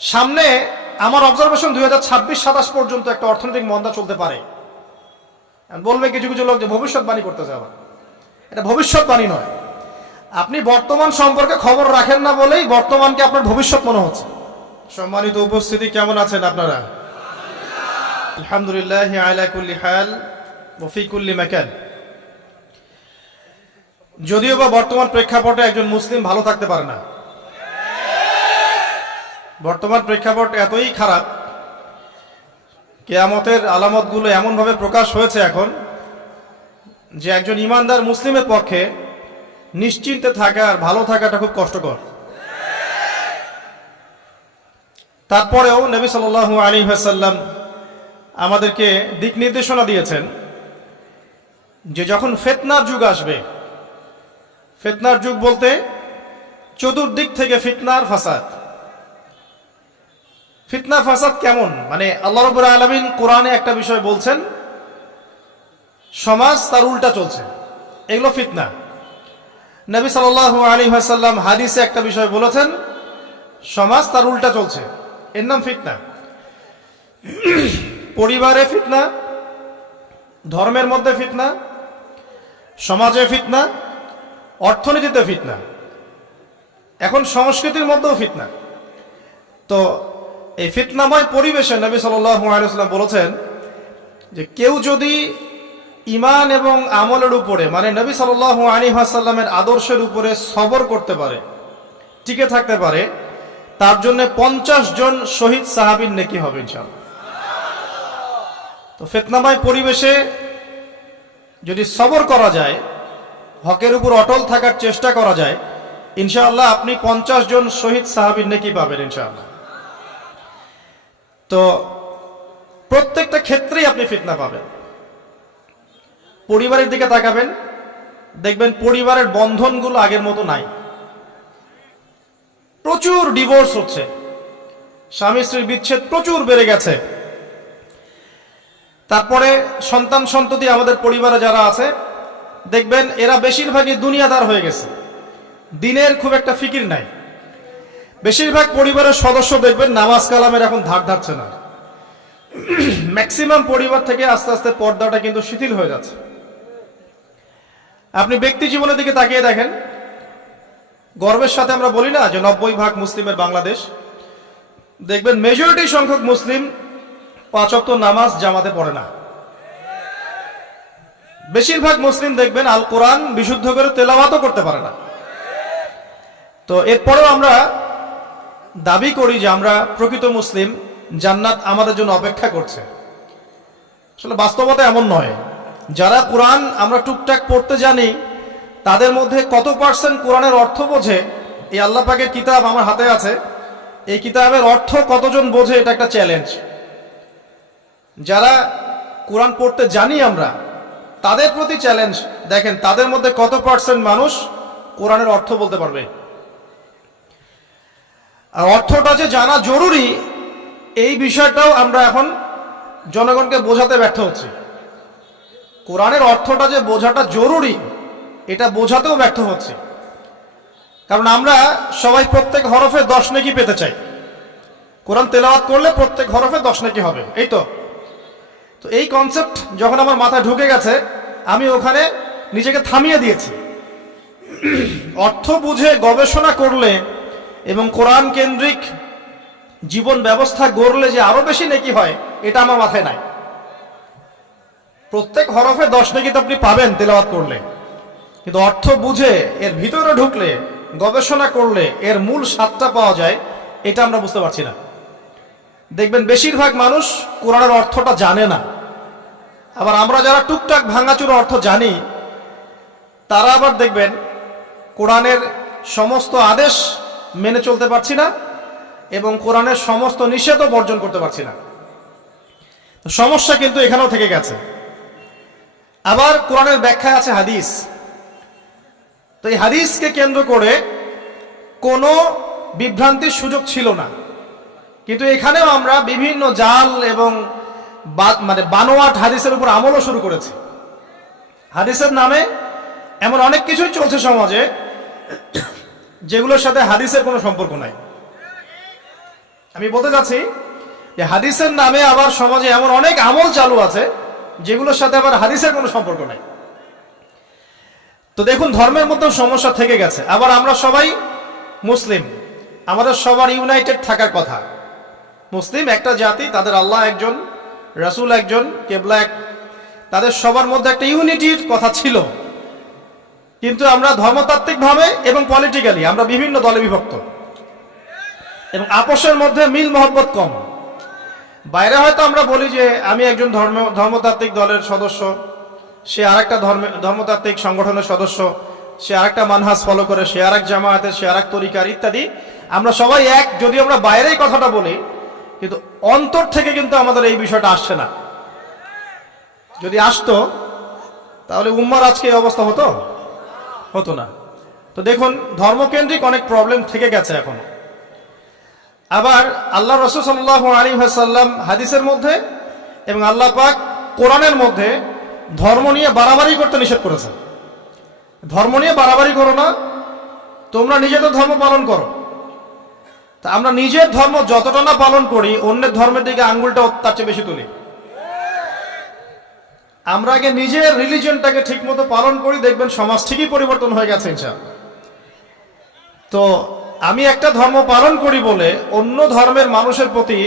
সামনে আমার অবজারভেশন 2026-27 পর্যন্ত একটা অর্থনৈতিক মন্দা চলতে পারে। বলবে কিছু কিছু লোক যে ভবিষ্যৎবাণী করতেছে, আবার এটা ভবিষ্যৎবাণী নয়। আপনি বর্তমান সম্পর্কে খবর রাখেন না বলেই বর্তমানকে আপনার ভবিষ্যৎ মনে হচ্ছে। সম্মানিত উপস্থিতি, কেমন আছেন আপনারা? আলহামদুলিল্লাহ আলা কুল্লি হাল ওয়া ফি কুল্লি মাকান। যদিও বা বর্তমান প্রেক্ষাপটে একজন মুসলিম ভালো থাকতে পারে না। বর্তমান প্রেক্ষাপট এতই খারাপ, কিয়ামতের আলামতগুলো এমনভাবে প্রকাশ হয়েছে এখন যে একজন ইমানদার মুসলিমের পক্ষে নিশ্চিন্তে থাকা আর ভালো থাকাটা খুব কষ্টকর। তারপরেও নবী সাল্লাল্লাহু আলাইহি ওয়াসাল্লাম আমাদেরকে দিক নির্দেশনা দিয়েছেন যে যখন ফিতনার যুগ আসবে, ফিতনার যুগ বলতে চতুর্দিক থেকে ফিতনার ফাসাদ। ফিতনা ফাসাদ কেমন? মানে আল্লাহ রাব্বুল আলামিন কোরআনে একটা বিষয় বলছেন, সমাজ তার উল্টা চলছে, এগুলো ফিতনা। নবী সাল্লাল্লাহু আলাইহি ওয়াসাল্লাম হাদিসে একটা বিষয় বলেছেন, সমাজ তার উল্টা চলছে, এর নাম ফিতনা। পরিবারে ফিতনা, ধর্মের মধ্যে ফিতনা, সমাজে ফিতনা, অর্থনীতিতে ফিতনা, এখন সংস্কৃতির মধ্যেও ফিতনা। তো এই ফিতনাময় পরিবেশে নবী সাল্লাল্লাহু আলাইহি ওয়াসাল্লাম বলেছেন যে কেউ যদি ঈমান এবং আমলের উপরে, মানে নবী সাল্লাল্লাহু আলাইহি ওয়াসাল্লামের আদর্শের উপরে সবর করতে পারে, টিকে থাকতে পারে, তার জন্য 50 জন শহীদ সাহাবীর নেকি হবে ইনশাআল্লাহ। তো ফিতনাময় পরিবেশে যদি সবর করা যায়, হকের উপর অটল থাকার চেষ্টা করা যায়, ইনশাআল্লাহ আপনি 50 জন শহীদ সাহাবীর নেকি পাবেন ইনশাআল্লাহ। তো প্রত্যেকটা ক্ষেত্রেই আপনি ফিতনা পাবেন। পরিবারের দিকে তাকাবেন, দেখবেন পরিবারের বন্ধনগুলো আগের মতো নাই, প্রচুর ডিভোর্স হচ্ছে, স্বামী স্ত্রীর বিচ্ছেদ প্রচুর বেড়ে গেছে। তারপরে সন্তান সন্ততি আমাদের পরিবারে যারা আছে, দেখবেন এরা বেশিরভাগই দুনিয়াদার হয়ে গেছে, দিনের খুব একটা ফিকির নাই। বেশিরভাগ পরিবারের সদস্য দেখবেন নামাজ কালামের এখন ধার ধারছে না। ম্যাক্সিমাম পরিবার থেকে আস্তে আস্তে পর্দাটা কিন্তু শিথিল হয়ে যাচ্ছে। আপনি ব্যক্তি জীবনের দিকে তাকিয়ে দেখেন, গর্বের সাথে আমরা বলি না যে 90% মুসলিমের বাংলাদেশ, দেখবেন মেজরিটি সংখ্যক মুসলিম 5 ওয়াক্ত নামাজ জামাতে পড়ে না। বেশিরভাগ মুসলিম দেখবেন আল কোরআন বিশুদ্ধ করে তেলাওয়াতও করতে পারে না। তো এরপরেও আমরা দাবি করি যে আমরা প্রকৃত মুসলিম, জান্নাত আমাদের জন্য অপেক্ষা করছে। আসলে বাস্তবতা এমন নয়। যারা কোরআন আমরা টুকটাক পড়তে জানি, তাদের মধ্যে কত পার্সেন্ট কোরআনের অর্থ বোঝে? এই আল্লাহ পাকের কিতাব আমার হাতে আছে, এই কিতাবের অর্থ কতজন বোঝে? এটা একটা চ্যালেঞ্জ। যারা কোরআন পড়তে জানি আমরা, তাদের প্রতি চ্যালেঞ্জ, দেখেন তাদের মধ্যে কত পার্সেন্ট মানুষ কোরআনের অর্থ বলতে পারবে। আর অর্থটা যে জানা জরুরি, এই বিষয়টাও আমরা এখন জনগণকে বোঝাতে ব্যর্থ হচ্ছি। কোরআনের অর্থটা যে বোঝাটা জরুরি, এটা বোঝাতেও ব্যর্থ হচ্ছে। কারণ আমরা সবাই প্রত্যেক হরফে 10 নেকি পেতে চাই। কোরআন তেলাওয়াত করলে প্রত্যেক হরফে 10 নেকি হবে, এই তো। তো এই কনসেপ্ট যখন আমার মাথায় ঢুকে গেছে, আমি ওখানে নিজেকে থামিয়ে দিয়েছি। অর্থ বুঝে গবেষণা করলে এবং কোরআন কেন্দ্রিক জীবন ব্যবস্থা গড়লে যে আরো বেশি নেকি হয়, এটা আমার মাথায় নাই। প্রত্যেক হরফে 10 নেকি তো আপনি পাবেন তেলাওয়াত করলে, কিন্তু অর্থ বুঝে এর ভিতরে ঢুকলে, গবেষণা করলে এর মূল স্বাদটা পাওয়া যায়, এটা আমরা বুঝতে পারছি না। দেখবেন বেশিরভাগ মানুষ কোরআনের অর্থটা জানে না। আবার আমরা যারা টুকটাক ভাঙাচুরা অর্থ জানি, তারা আবার দেখবেন কোরআনের সমস্ত আদেশ মেনে চলতে পারছি না এবং কোরআনের সমস্ত নিষেধও বর্জন করতে পারছি না। সমস্যা কিন্তু এখানেও থেকে গেছে। আবার কোরআনের ব্যাখ্যায় আছে হাদিস। তো এই হাদিসকে কেন্দ্র করে কোনো বিভ্রান্তির সুযোগ ছিল না, কিন্তু এখানেও আমরা বিভিন্ন জাল এবং মানে বানোয়াট হাদিসের উপর আমলও শুরু করেছি। হাদিসের নামে এমন অনেক কিছুই চলছে সমাজে, যেগুলোর সাথে হাদিসের কোনো সম্পর্ক নাই। আমি বলতে চাচ্ছি যে হাদিসের নামে আবার সমাজে এমন অনেক আমল চালু আছে যেগুলোর সাথে আবার হাদিসের কোনো সম্পর্ক নেই। তো দেখুন, ধর্মের মধ্যে সমস্যা থেকে গেছে। আবার আমরা সবাই মুসলিম, আমাদের সবার ইউনাইটেড থাকার কথা। মুসলিম একটা জাতি, তাদের আল্লাহ একজন, রাসূল একজন, কেবলা এক, তাদের সবার মধ্যে একটা ইউনিটির কথা ছিল। কিন্তু আমরা ধর্মতাত্ত্বিকভাবে এবং পলিটিক্যালি আমরা বিভিন্ন দলে বিভক্ত এবং আপোষের মধ্যে মিল মহব্বত কম। বাইরে হয়তো আমরা বলি যে আমি একজন ধর্মতাত্ত্বিক দলের সদস্য, সে আরেকটা ধর্মতাত্ত্বিক সংগঠনের সদস্য, সে আরেকটা মানহাজ ফলো করে, সে আরেক জামায়াতের, সে আরেক তরিকার ইত্যাদি। আমরা সবাই এক, যদি আমরা বাইরেই কথাটা বলি, কিন্তু অন্তর থেকে কিন্তু আমাদের এই বিষয়টা আসছে না। যদি আসতো তাহলে উম্মার আজকে এই অবস্থা হতো না। তো দেখুন, ধর্মকেন্দ্রিক অনেক প্রবলেম থেকে গেছে এখনো। আবার আল্লাহ রাসূল সাল্লাল্লাহু আলাইহি ওয়াসাল্লাম হাদিসের মধ্যে এবং আল্লাহ পাক কোরআনের মধ্যে ধর্ম নিয়ে বাড়াবাড়ি করতে নিষেধ করেছেন। ধর্ম নিয়ে বাড়াবাড়ি করো না, তোমরা নিজেদের ধর্ম পালন করো। তা আমরা নিজের ধর্ম যতটা না পালন করি, অন্যের ধর্মের দিকে আঙ্গুলটা তার চেয়ে বেশি তুলি। আমরা আগে নিজের রিলিজিয়নটাকে ঠিক মতো পালন করি, দেখবেন সমাজ ঠিকই পরিবর্তন হয়ে গেছে ইনশাআল্লাহ। তো আমি একটা ধর্ম পালন করি বলে অন্য ধর্মের মানুষের প্রতি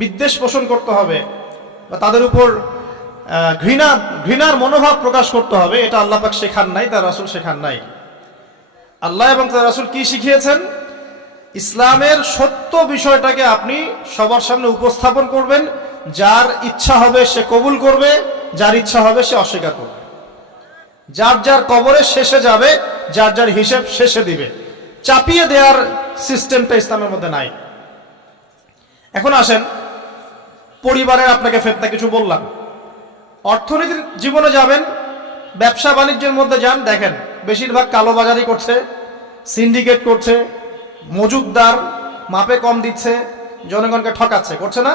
বিদ্বেষ পোষণ করতে হবে বা তাদের উপর ঘৃণার মনোভাব প্রকাশ করতে হবে, এটা আল্লাহ পাক শেখান নাই, তার রাসূল শেখান নাই। আল্লাহ এবং তার রাসূল কি শিখিয়েছেন? ইসলামের সত্য বিষয়টাকে আপনি সবার সামনে উপস্থাপন করবেন। যার ইচ্ছা হবে সে কবুল করবে, যার ইচ্ছা হবে সে অস্বীকার করবে। যার যার কবরে শেষে যাবে, যার যার হিসেব শেষে দিবে। চাপিয়ে দেওয়ার সিস্টেমটা ইসলামের মধ্যে নাই। এখন আসেন, পরিবারের আপনাকে ফেতনা কিছু বললাম। অর্থনীতির জীবনে যাবেন, ব্যবসা বাণিজ্যের মধ্যে যান, দেখেন বেশিরভাগ কালোবাজারি করছে, সিন্ডিকেট করছে, মজুদদার মাপে কম দিচ্ছে, জনগণকে ঠকাচ্ছে, করছে না?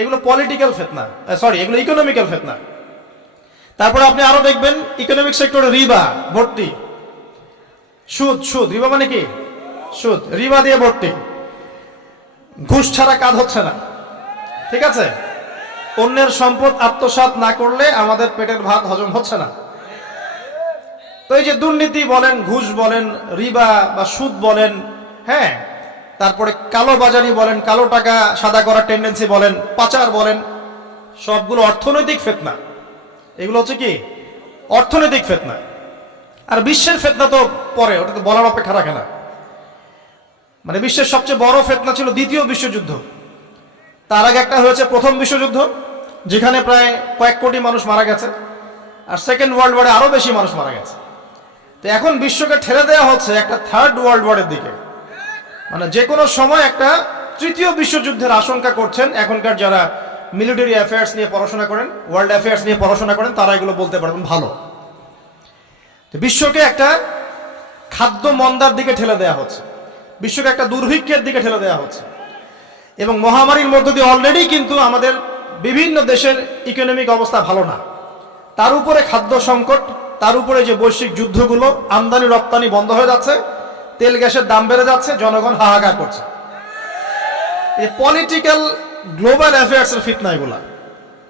এগুলো পলিটিক্যাল ফিতনা, এগুলো ইকোনমিক্যাল ফিতনা। তারপরে আপনি আরো দেখবেন ইকোনমিক সেক্টরে রিবা ভর্তি, সুদ। রিবা মানে কি? সুদ, রিবা দিয়ে ভর্তি। ঘুষ ছাড়া কাজ হচ্ছে না, ঠিক আছে? অন্যের সম্পদ আত্মসাৎ না করলে আমাদের পেটের ভাত হজম হচ্ছে না। তো এই যে দুর্নীতি বলেন, ঘুষ বলেন, রিবা বা সুদ বলেন, হ্যাঁ, তারপরে কালো বাজারি বলেন, কালো টাকা সাদা করার টেন্ডেন্সি বলেন, পাচার বলেন, সবগুলো অর্থনৈতিক ফিতনা। এগুলো হচ্ছে কি? অর্থনৈতিক ফিতনা। আর বিশ্বের ফিতনা তো পরে, ওটা তো বলার অপেক্ষা রাখে না। মানে বিশ্বের সবচেয়ে বড় ফিতনা ছিল দ্বিতীয় বিশ্বযুদ্ধ। তার আগে একটা হয়েছে প্রথম বিশ্বযুদ্ধ, যেখানে প্রায় কয়েক কোটি মানুষ মারা গেছে। আর সেকেন্ড ওয়ার্ল্ড ওয়ারে আরো বেশি মানুষ মারা গেছে। তো এখন বিশ্বকে ঠেলে দেওয়া হচ্ছে একটা থার্ড ওয়ার্ল্ড ওয়ারের দিকে। মানে যে কোনো সময় একটা তৃতীয় বিশ্বযুদ্ধের আশঙ্কা করছেন এখনকার যারা মিলিটারি অ্যাফেয়ার্স নিয়ে পড়াশোনা করেন, ওয়ার্ল্ড অ্যাফেয়ার্স নিয়ে পড়াশোনা করেন, তারা এগুলো বলতে পারবেন ভালো। তো বিশ্বকে একটা খাদ্য মন্দার দিকে ঠেলে দেওয়া হচ্ছে, বিশ্বকে একটা দুর্ভিক্ষের দিকে ঠেলে দেওয়া হচ্ছে। এবং মহামারীর মধ্য দিয়ে অলরেডি কিন্তু আমাদের বিভিন্ন দেশের ইকোনমিক অবস্থা ভালো না। তার উপরে খাদ্য সংকট, তার উপরে যে বৈশ্বিক যুদ্ধগুলো, আমদানি রপ্তানি বন্ধ হয়ে যাচ্ছে, তেল গ্যাসের দাম বেড়ে যাচ্ছে, জনগণ হাহাকার করছে। এই পলিটিক্যাল গ্লোবাল অ্যাফেয়ার্স এর ফিতনা এগুলা।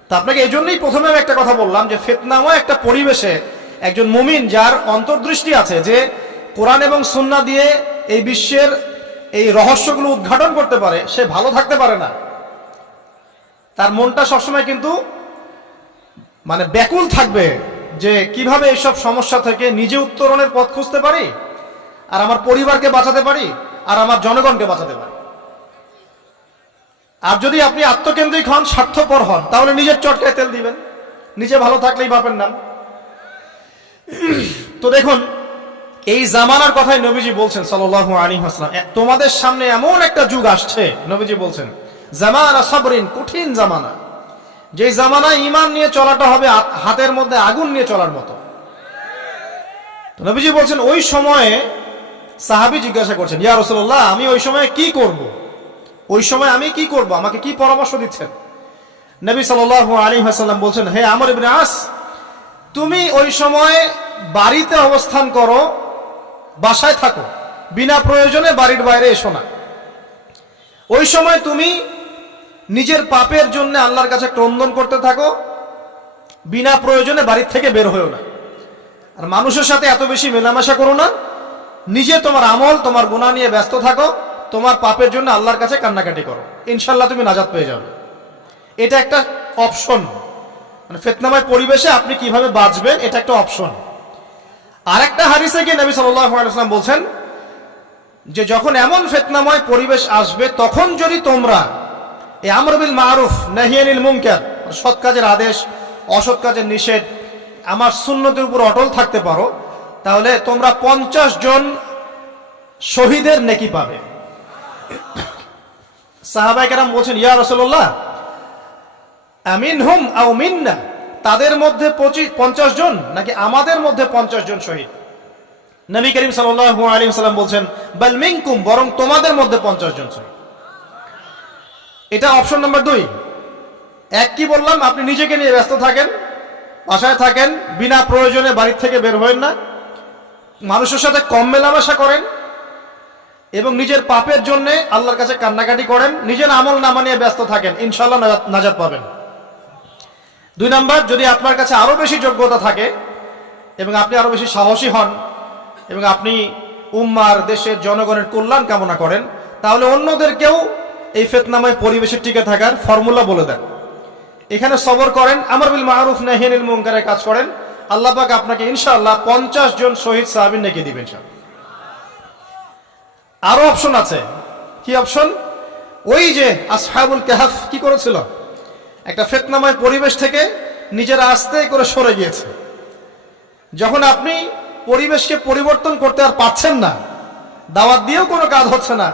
তা আপনাকে এই জন্যই প্রথমে আমি একটা কথা বললাম যে ফিতনাময় একটা পরিবেশে একজন মুমিন যার অন্তর্দৃষ্টি আছে, যে কোরআন এবং সুন্নাহ দিয়ে এই বিশ্বের এই রহস্যগুলো উদ্ঘাটন করতে পারে, সে ভালো থাকতে পারে না। তার মনটা সবসময় কিন্তু মানে ব্যাকুল থাকবে যে কিভাবে এইসব সমস্যা থেকে নিজে উত্তরণের পথ খুঁজতে পারি, আর আমার পরিবারকে বাঁচাতে পারি, আর আমার জনগণকে বাঁচাতে পারি। আর যদি আপনি আত্মকেন্দ্রিক হন, স্বার্থপর হন, তাহলে নিজের চটকায় তেল দিবেন, নিজে ভালো থাকলেই বাপের নাম। তো দেখুন, এই জামানার কথাই নবীজি বলছেন সাল্লাল্লাহু আলাইহি ওয়াসাল্লাম, তোমাদের সামনে এমন একটা যুগ আসছে, নবীজি বলছেন জামানা সাবরিন, কঠিন জামানা, যে জামানায় ঈমান নিয়ে চলাটা হবে হাতের মধ্যে আগুন নিয়ে চলার মতো। তো নবীজি বলছেন ওই সময়ে, সাহাবী জিজ্ঞাসা করছেন, ইয়া রাসূলুল্লাহ, আমি ওই সময়ে কি করব? ওই সময় আমি কি করব, আমাকে কি পরামর্শ দিচ্ছেন? নবী সাল্লাল্লাহু আলাইহি ওয়াসাল্লাম বলছেন, হে আমর ইবনে আস, তুমি ওই সময় বাড়িতে অবস্থান করো, বাসায় থাকো, বিনা প্রয়োজনে বাড়ির বাইরে এসো না। ওই সময় তুমি নিজের পাপের জন্য আল্লাহর কাছে ক্রন্দন করতে থাকো, বিনা প্রয়োজনে বাড়ির থেকে বের হয়েও না। আর মানুষের সাথে এত বেশি মেলামেশা করো না, নিজে তোমার আমল তোমার গুনাহ নিয়ে ব্যস্ত থাকো, তোমার পাপের জন্য আল্লাহর কাছে কান্নাকাটি করো, ইনশাল্লাহ তুমি নাজাত পেয়ে যাবে। এটা একটা অপশন, মানে ফিতনাময় পরিবেশে আপনি কিভাবে বাঁচবেন এটা একটা অপশন। আর একটা হাদিসে গিয়ে নবী সাল্লাল্লাহু আলাইহি ওয়াসাল্লাম বলছেন যে যখন এমন ফিতনাময় পরিবেশ আসবে তখন যদি তোমরা এই আমর বিল মারুফ নাহি আনিল মুনকার, সৎ কাজের আদেশ অসৎ কাজের নিষেধ, আমার সুন্নতের উপর অটল থাকতে পারো, তাহলে তোমরা 50 জন শহীদের নেকি পাবে। সাহাবায়ে কেরাম বলছেন, ইয়া রাসূলুল্লাহ আমিনহুম আও মিন্না, তাদের মধ্যে 50 জন নাকি আমাদের মধ্যে 50 জন শহীদ? নবী করিম সাল্লাল্লাহু আলাইহি ওয়াসাল্লাম বলছেন, বাল মিনকুম, বরং তোমাদের মধ্যে 50 জন শহীদ। এটা অপশন নাম্বার 2। এক কি বললাম, আপনি নিজেকে নিয়ে ব্যস্ত থাকেন, বাসায় থাকেন, বিনা প্রয়োজনে বাড়ির থেকে বের হবেন না, মানুষের সাথে কম মেলামেশা করেন এবং নিজের পাপের জন্য আল্লাহর কাছে কান্নাকাটি করেন, নিজের আমল নামা নিয়ে ব্যস্ত থাকেন, ইনশাআল্লাহ নাজাত পাবেন। 2 নাম্বার, যদি আপনার কাছে আরো বেশি যোগ্যতা থাকে এবং আপনি আরো বেশি সাহসী হন এবং আপনি উম্মার দেশের জনগণের কল্যাণ কামনা করেন, তাহলে অন্যদেরকেও এই ফিতনাময় পরিবেশে টিকে থাকার ফর্মুলা বলে দেন। এখানে সবর করেন, আমর বিল মারুফ নাহি আনিল মুনকারের কাজ করেন, আল্লাহ পাক আপনাকে ইনশাআল্লাহ 50 জন শহীদ সাহাবীর নেকি দিবেন। আরো অপশন আছে। কি অপশন? ওই যে আসহাবুল কাহফ কি করেছিল, একটা ফিতনাময় পরিবেশ থেকে নিজেরা আস্তে করে সরে গিয়েছে। যখন আপনি পরিবেশকে পরিবর্তন করতে আর পারছেন না, দাওয়াত দিয়েও কোনো কাজ হচ্ছে না,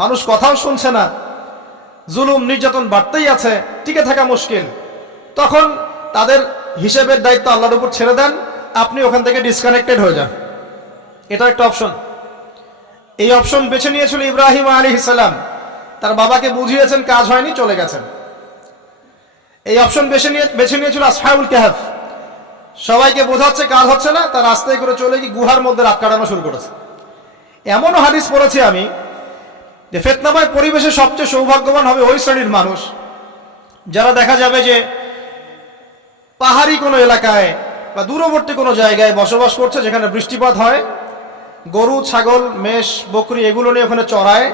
মানুষ কথাও শুনছে না, জুলুম নির্যাতন বাড়তেই আছে, টিকে থাকা মুশকিল, তখন তাদের হিসেবের দায়িত্ব আল্লাহর উপর ছেড়ে দেন, আপনি ওখান থেকে ডিসকানেক্টেড হয়ে যান। এটা একটা অপশন। এই অপশন বেছে নিয়েছিল ইব্রাহিম আলাইহিস সালাম, তার বাবাকে বুঝিয়েছেন, কাজ হয়নি, চলে গেছেন। এই অপশন বেছে নিয়েছিল আসহাবুল কাহফ, সবাইকে বোঝাচ্ছে কাজ হচ্ছে না, তার রাস্তায় করে চলে গিয়ে গুহার মধ্যে রাত কাটানো শুরু করেছে। এমনও হাদিস পড়েছি আমি যে ফিতনাময় পরিবেশে সবচেয়ে সৌভাগ্যবান হবে ওই শ্রেণীর মানুষ যারা দেখা যাবে যে পাহাড়ি কোনো এলাকায় বা দূরবর্তী কোনো জায়গায় বসবাস করছে, যেখানে বৃষ্টিপাত হয়, গরু ছাগল মেষ বকরি এগুলো নিয়ে ওখানে চড়ায়,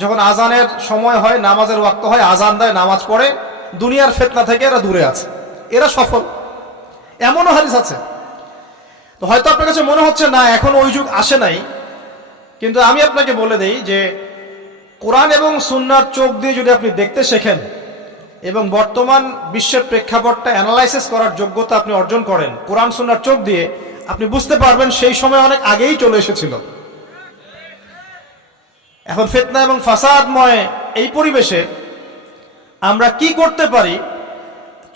যখন আজানের সময় হয়, নামাজের ওয়াক্ত হয়, আজান দেয়, নামাজ পড়ে, দুনিয়ার ফিতনা থেকে এরা দূরে আছে, এরা সফল। এমনও হাদিস আছে। তো হয়তো আপনার কাছে মনে হচ্ছে না এখন ওই যুগ আসে নাই, কিন্তু আমি আপনাকে বলে দেই যে কোরআন এবং সুন্নাহর চোখ দিয়ে যদি আপনি দেখতে শেখেন এবং বর্তমান বিশ্বের প্রেক্ষাপটটা অ্যানালাইসিস করার যোগ্যতা আপনি অর্জন করেন কোরআন সুন্নাহর চোখ দিয়ে, আপনি বুঝতে পারবেন সেই সময় অনেক আগেই চলে এসেছিল। এখন ফিতনা এবং ফাসাদময় এই পরিবেশে আমরা কি করতে পারি,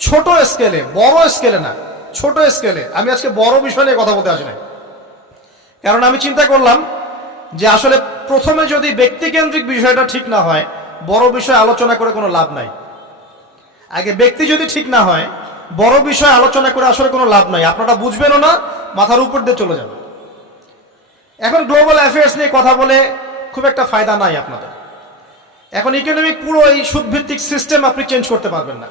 ছোট স্কেলে, বড় স্কেলে না, ছোট স্কেলে। আমি আজকে বড় বিষয় নিয়ে কথা বলতে আসি না, কারণ আমি চিন্তা করলাম যে আসলে প্রথমে যদি ব্যক্তিকেন্দ্রিক বিষয়টা ঠিক না হয়, বড় বিষয় আলোচনা করে কোনো লাভ নাই। আগে ব্যক্তি যদি ঠিক না হয়, বড় বিষয় আলোচনা করে আসলে কোনো লাভ নাই, আপনারা বুঝবেনও না, মাথার উপর দিয়ে চলে যাবে। এখন গ্লোবাল অ্যাফেয়ার্স নিয়ে কথা বলে খুব একটা ফায়দা নাই আপনাদের। এখন ইকোনমিক পুরো এই সুদভিত্তিক সিস্টেম আপনি চেঞ্জ করতে পারবেন না,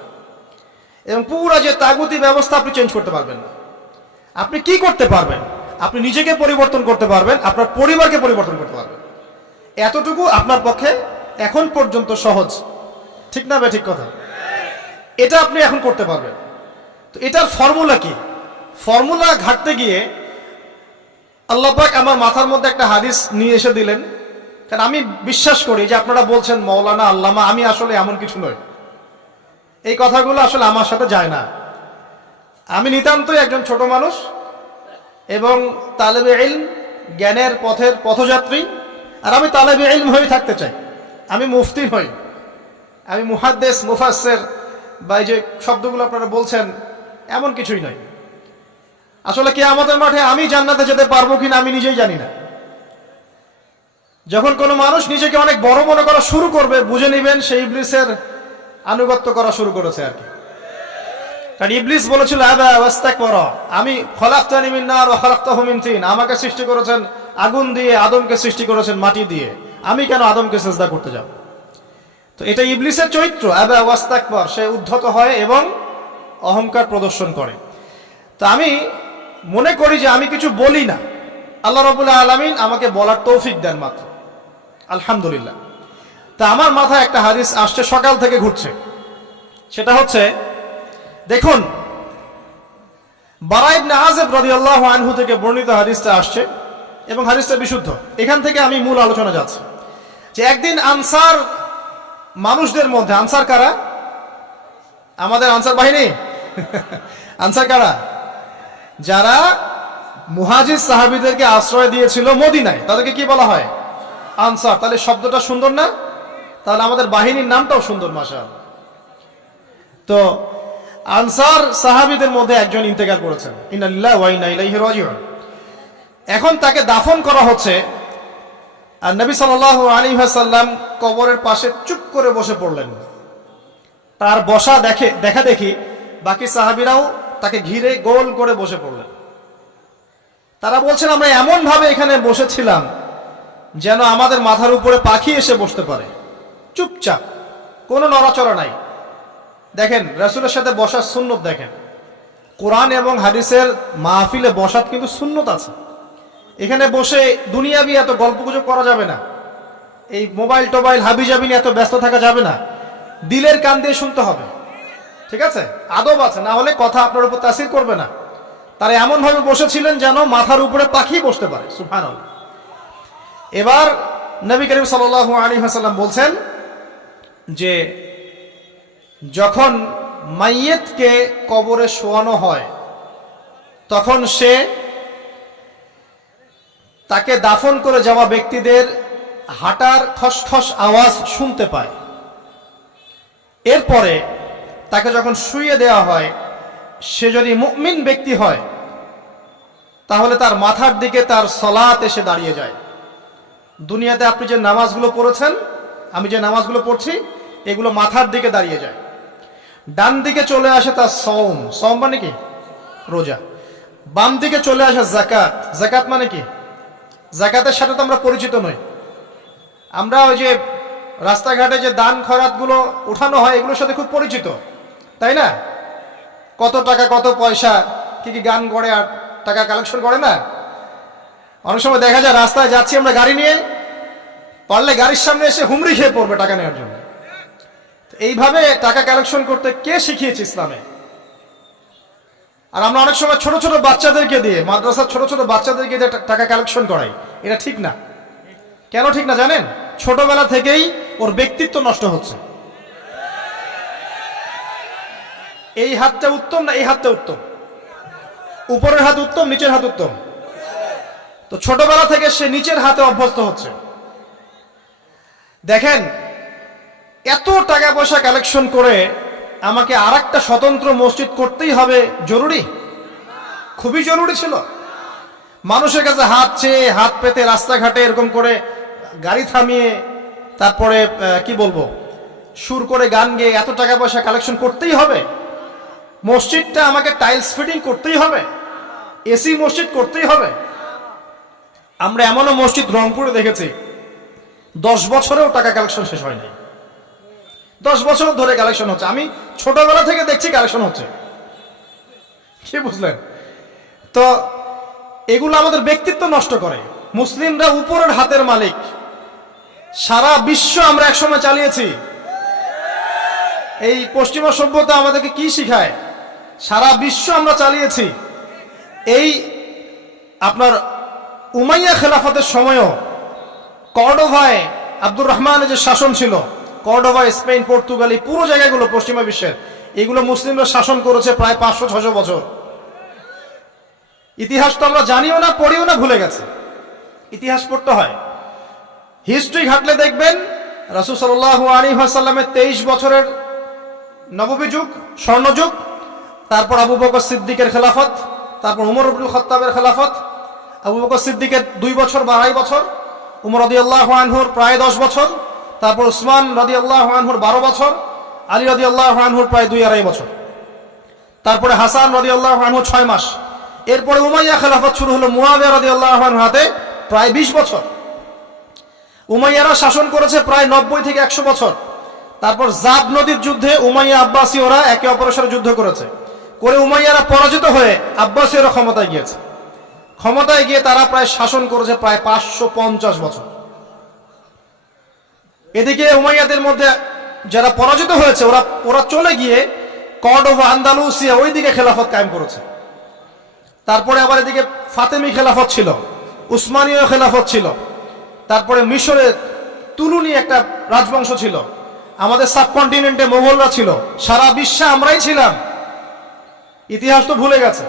এবং পুরো যে তাগুতি ব্যবস্থা আপনি চেঞ্জ করতে পারবেন না। আপনি কি করতে পারবেন? আপনি নিজেকে পরিবর্তন করতে পারবেন, আপনার পরিবারকে পরিবর্তন করতে পারবেন। এতটুকু আপনার পক্ষে এখন পর্যন্ত সহজ, ঠিক না ভাই? ঠিক কথা। এটা আপনি এখন করতে পারবেন। তো এটার ফর্মুলা কি? ফর্মুলা ঘাটতে গিয়ে আল্লাহ পাক আমার মাথার মধ্যে একটা হাদিস নিয়ে এসে দিলেন, কারণ আমি বিশ্বাস করি যে আপনারা বলছেন মৌলানা আল্লামা, আমি আসলে এমন কিছু নই, এই কথাগুলো আসলে আমার সাথে যায় না। আমি নিতান্তই একজন ছোট মানুষ এবং তালেবে ইলম, জ্ঞানের পথের পথযাত্রী, আর আমি তালেবে ইলম হয়ে থাকতে চাই। আমি মুফতি হই, আমি মুহাদ্দিস, মুফাসসির বা এই যে শব্দগুলো আপনারা বলছেন, এমন কিছুই নয়। আসলে কিয়ামতের মাঠে আমি জান্নাতে যেতে পারবো কিনা আমি নিজেই জানি না। যখন কোনো মানুষ নিজেকে অনেক বড় মনে করা শুরু করবে, বুঝে নেবেন সেই ইবলিসের আনুগত্য করা শুরু করেছে আর কি। কারণ ইবলিস বলেছিল আবা ওয়াস্তাকবারা, আমি খলাকতানি মিন নার ওয়া খলাকতাহু মিন তিন, আমাকে সৃষ্টি করেছেন আগুন দিয়ে, আদমকে সৃষ্টি করেছেন মাটি দিয়ে, আমি কেন আদমকে সিজদা করতে যাব? তো এটা ইবলিসের চরিত্র, আবা ওয়াস্তাকবার, সে উদ্ধত হয় এবং অহংকার প্রদর্শন করে। তো আমি মনে করি যে আমি কিছু বলি না, আল্লাহ রাব্বুল আলামিন আমাকে বলার তৌফিক দেন মাত্র, আলহামদুলিল্লাহ। তা আমার মাথায় একটা হাদিস আসছে, সকাল থেকে ঘুরছে। সেটা হচ্ছে, দেখুন, বারা ইবনে আযিব রাদিয়াল্লাহু আনহু থেকে বর্ণিত হাদিসটা আসছে এবং হাদিসটা বিশুদ্ধ। এখান থেকে আমি মূল আলোচনা যাচ্ছি যে একদিন আনসার মানুষদের মধ্যে, আনসার কারা? আমাদের আনসার বাহিনী। আনসার কারা? যারা মুহাজির সাহাবীদেরকে আশ্রয় দিয়েছিল মদিনায়, তাদেরকে কি বলা হয়? আনসার। তাহলে শব্দটা সুন্দর না? তাহলে আমাদের বাহিনীর নামটাও সুন্দর, মাশাআল্লাহ। তো আনসার সাহাবীদের মধ্যে একজন ইন্তেকাল করেছেন, ইন্না লিল্লাহি ওয়া ইন্না ইলাইহি রাজিউন। এখন তাকে দাফন করা হচ্ছে, আর নবী সাল্লাল্লাহু আলাইহি ওয়াসাল্লাম কবরের পাশে চুপ করে বসে পড়লেন। তার বসা দেখা দেখি বাকি সাহাবীরাও তাকে ঘিরে গোল করে বসে পড়লেন। তারা বলছেন, আমরা এমন ভাবে এখানে বসেছিলাম যেন আমাদের মাথার উপরে পাখি এসে বসতে পারে, চুপচাপ, কোনো নড়াচড়া নাই। দেখেন, রাসূলের সাথে বসার সুন্নত দেখেন, কোরআন এবং হাদিসের মাহফিলে বসার কিন্তু সুন্নত আছে। এখানে বসে দুনিয়াবি এত গল্পগুজব করা যাবে না, এই মোবাইল টোবাইল হাবিজাবি নিয়ে এত ব্যস্ত থাকা যাবে না, দিলের কান দিয়ে শুনতে হবে, ঠিক আছে? আদব আছে, না হলে কথা আপনার উপর তাসির করবে না। তারা এমন ভাবে বসেছিলেন যেন মাথার উপরে পাখি বসতে পারে, সুবহানাল্লাহ। এবার নবী করিম সাল্লাল্লাহু আলাইহি ওয়াসাল্লাম বলছেন যে যখন মাইয়েতকে কবরে শোয়ানো হয় তখন সে তাকে দাফন করে যাওয়া ব্যক্তিদের হাঁটার খসখস আওয়াজ শুনতে পায়। এরপরে তাকে যখন শুইয়ে দেওয়া হয়, সে যদি মুমিন ব্যক্তি হয় তাহলে তার মাথার দিকে তার সালাত এসে দাঁড়িয়ে যায়। দুনিয়াতে আপনি যে নামাজগুলো পড়েছেন, আমি যে নামাজগুলো পড়ছি, এগুলো মাথার দিকে দাঁড়িয়ে যায়। ডান দিকে চলে আসে তার সওম, সওম মানে কি? রোজা। বাম দিকে চলে আসে যাকাত, যাকাত মানে কি? যাকাতের সাথে তো আমরা পরিচিত নই। আমরা ওই যে রাস্তাঘাটে যে দান খয়রাতগুলো উঠানো হয়, এগুলোর সাথে খুব পরিচিত, তাই না? কত টাকা, কত পয়সা, কি কি গান করে আর টাকা কালেকশন করে না? অনেক সময় দেখা যায় রাস্তায় যাচ্ছি আমরা গাড়ি নিয়ে, পারলে গাড়ির সামনে এসে হুমড়ি খেয়ে পড়বে টাকা নেওয়ার জন্য। এইভাবে টাকা কালেকশন করতে কে শিখিয়েছে ইসলামে? আর আমরা অনেক সময় ছোট ছোট বাচ্চাদেরকে দিয়ে, মাদ্রাসার ছোট ছোট বাচ্চাদেরকে দিয়ে টাকা কালেকশন করাই। এটা ঠিক না। কেন ঠিক না জানেন? ছোটবেলা থেকেই ওর ব্যক্তিত্ব নষ্ট হচ্ছে। এই হাতটা উত্তম না এই হাতটা উত্তম? উপরের হাত উত্তম, নিচের হাত উত্তম? তো ছোটবেলা থেকে সে নিচের হাতে অভ্যস্ত হচ্ছে। দেখেন, এত টাকা পয়সা কালেকশন করে আমাকে আরেকটা স্বতন্ত্র মসজিদ করতেই হবে জরুরি? খুবই জরুরি ছিল। মানুষের কাছে হাত চেয়ে, হাত পেতে, রাস্তাঘাটে এরকম করে গাড়ি থামিয়ে, তারপরে কি বলবো, সুর করে গান গেয়ে এত টাকা পয়সা কালেকশন করতেই হবে? মসজিদটা আমাকে টাইলস ফিটিং করতেই হবে? এসি মসজিদ করতেই হবে? আমরা এমনও মসজিদ রংপুরে দেখেছি 10 বছরেও টাকা কালেকশন শেষ হয়নি। 10 বছর ধরে কালেকশন হচ্ছে। আমি ছোটবেলা থেকে দেখছি কালেকশন হচ্ছে। কি বুঝলেন? তো এগুলো আমাদের ব্যক্তিত্ব নষ্ট করে। মুসলিমরা উপরের হাতের মালিক। সারা বিশ্ব আমরা একসময় চালিয়েছি। এই পশ্চিমা সভ্যতা আমাদেরকে কি শিখায়? সারা বিশ্ব আমরা চালিয়েছি। এই আপনার উমাইয়া খেলাফতের সময়ও কর্ডোভায় আব্দুর রহমানের যে শাসন ছিল, কর্ডোভা, স্পেন, পর্তুগাল, এই পুরো জায়গাগুলো পশ্চিমা বিশ্বের, এগুলো মুসলিমরা শাসন করেছে প্রায় 500-600 বছর। ইতিহাস তো আমরা জানিও না, পড়িও না, ভুলে গেছে। ইতিহাস পড়তে হয়। হিস্ট্রি ঘাটলে দেখবেন রাসূল সাল্লাল্লাহু আলাইহি ওয়াসাল্লামের 23 বছরের নববী যুগ, স্বর্ণযুগ, তারপর আবু বকর সিদ্দিকের খেলাফত, তারপর উমর ইবনুল খাত্তাবের খেলাফত। আবু বকর সিদ্দিকের 2 বছর বা 2.5 বছর, উমর রাদিয়াল্লাহু আনহুর প্রায় 10 বছর, তারপর উসমান রাদিয়াল্লাহু আনহুর 12 বছর, আলী রাদিয়াল্লাহু আনহুর প্রায় 2-2.5 বছর, তারপরে হাসান রাদিয়াল্লাহু আনহু 6 মাস। এরপরে উমাইয়া খেলাফত শুরু হলো মুয়াবিয়া রাদিয়াল্লাহু আনহুর হাতে, প্রায় 20 বছর। উমাইয়ারা শাসন করেছে প্রায় 90 থেকে 100 বছর। তারপর জাব নদীর যুদ্ধে উমাইয়া আব্বাসী ওরা একে অপরের সাথে যুদ্ধ করেছে, করে উমাইয়ারা পরাজিত হয়ে আব্বাসীয়রা ক্ষমতায় গিয়েছে। ক্ষমতায় গিয়ে তারা প্রায় শাসন করেছে প্রায় 550 বছর। এদিকে উমাইয়াদের মধ্যে যারা পরাজিত হয়েছে ওরা চলে গিয়ে কর্ডোভা, আন্দালুসিয়া ওই দিকে খেলাফত কায়েম করেছে। তারপরে আবার এদিকে ফাতেমি খেলাফত ছিল, উসমানীয় খেলাফত ছিল, তারপরে মিশরে তুলুনি একটা রাজবংশ ছিল, আমাদের সাবকন্টিনেন্টে মোগলরা ছিল, সারা বিশ্বে আমরাই ছিলাম। ইতিহাস তো ভুলে গেছে।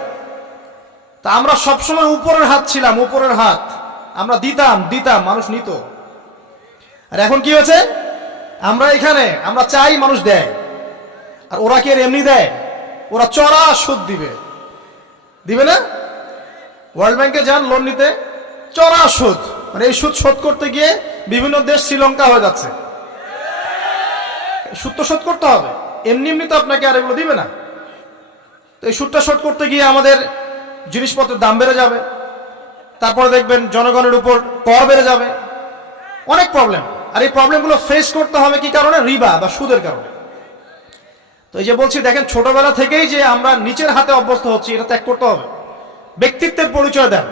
তা আমরা সবসময় উপরের হাত ছিলাম, উপরের হাত আমরা দিতাম, মানুষ নিত। আর এখন কি হয়েছে? আমরা এখানে আমরা চাই, মানুষ দেয়। আর ওরা কি এমনি দেয়? ওরা চড়া সুদ দিবে না? ওয়ার্ল্ড ব্যাংকে যান লোন নিতে, চড়া সুদ, মানে এই সুদ শোধ করতে গিয়ে বিভিন্ন দেশ শ্রীলঙ্কা হয়ে যাচ্ছে। সুদ তো শোধ করতে হবে, এমনি তো আপনাকে আর এগুলো দিবে না। তো এই সুদটা শোধ করতে গিয়ে আমাদের জিনিসপত্রের দাম বেড়ে যাবে, তারপরে দেখবেন জনগণের উপর কর বেড়ে যাবে, অনেক প্রবলেম। আর এই প্রবলেমগুলো ফেস করতে হবে কি কারণে? রিবা বা সুদের কারণে। তো এই যে বলছি, দেখেন ছোটবেলা থেকেই যে আমরা নিচের হাতে অভ্যস্ত হচ্ছি, এটা ত্যাগ করতে হবে। ব্যক্তিত্বের পরিচয় দেন।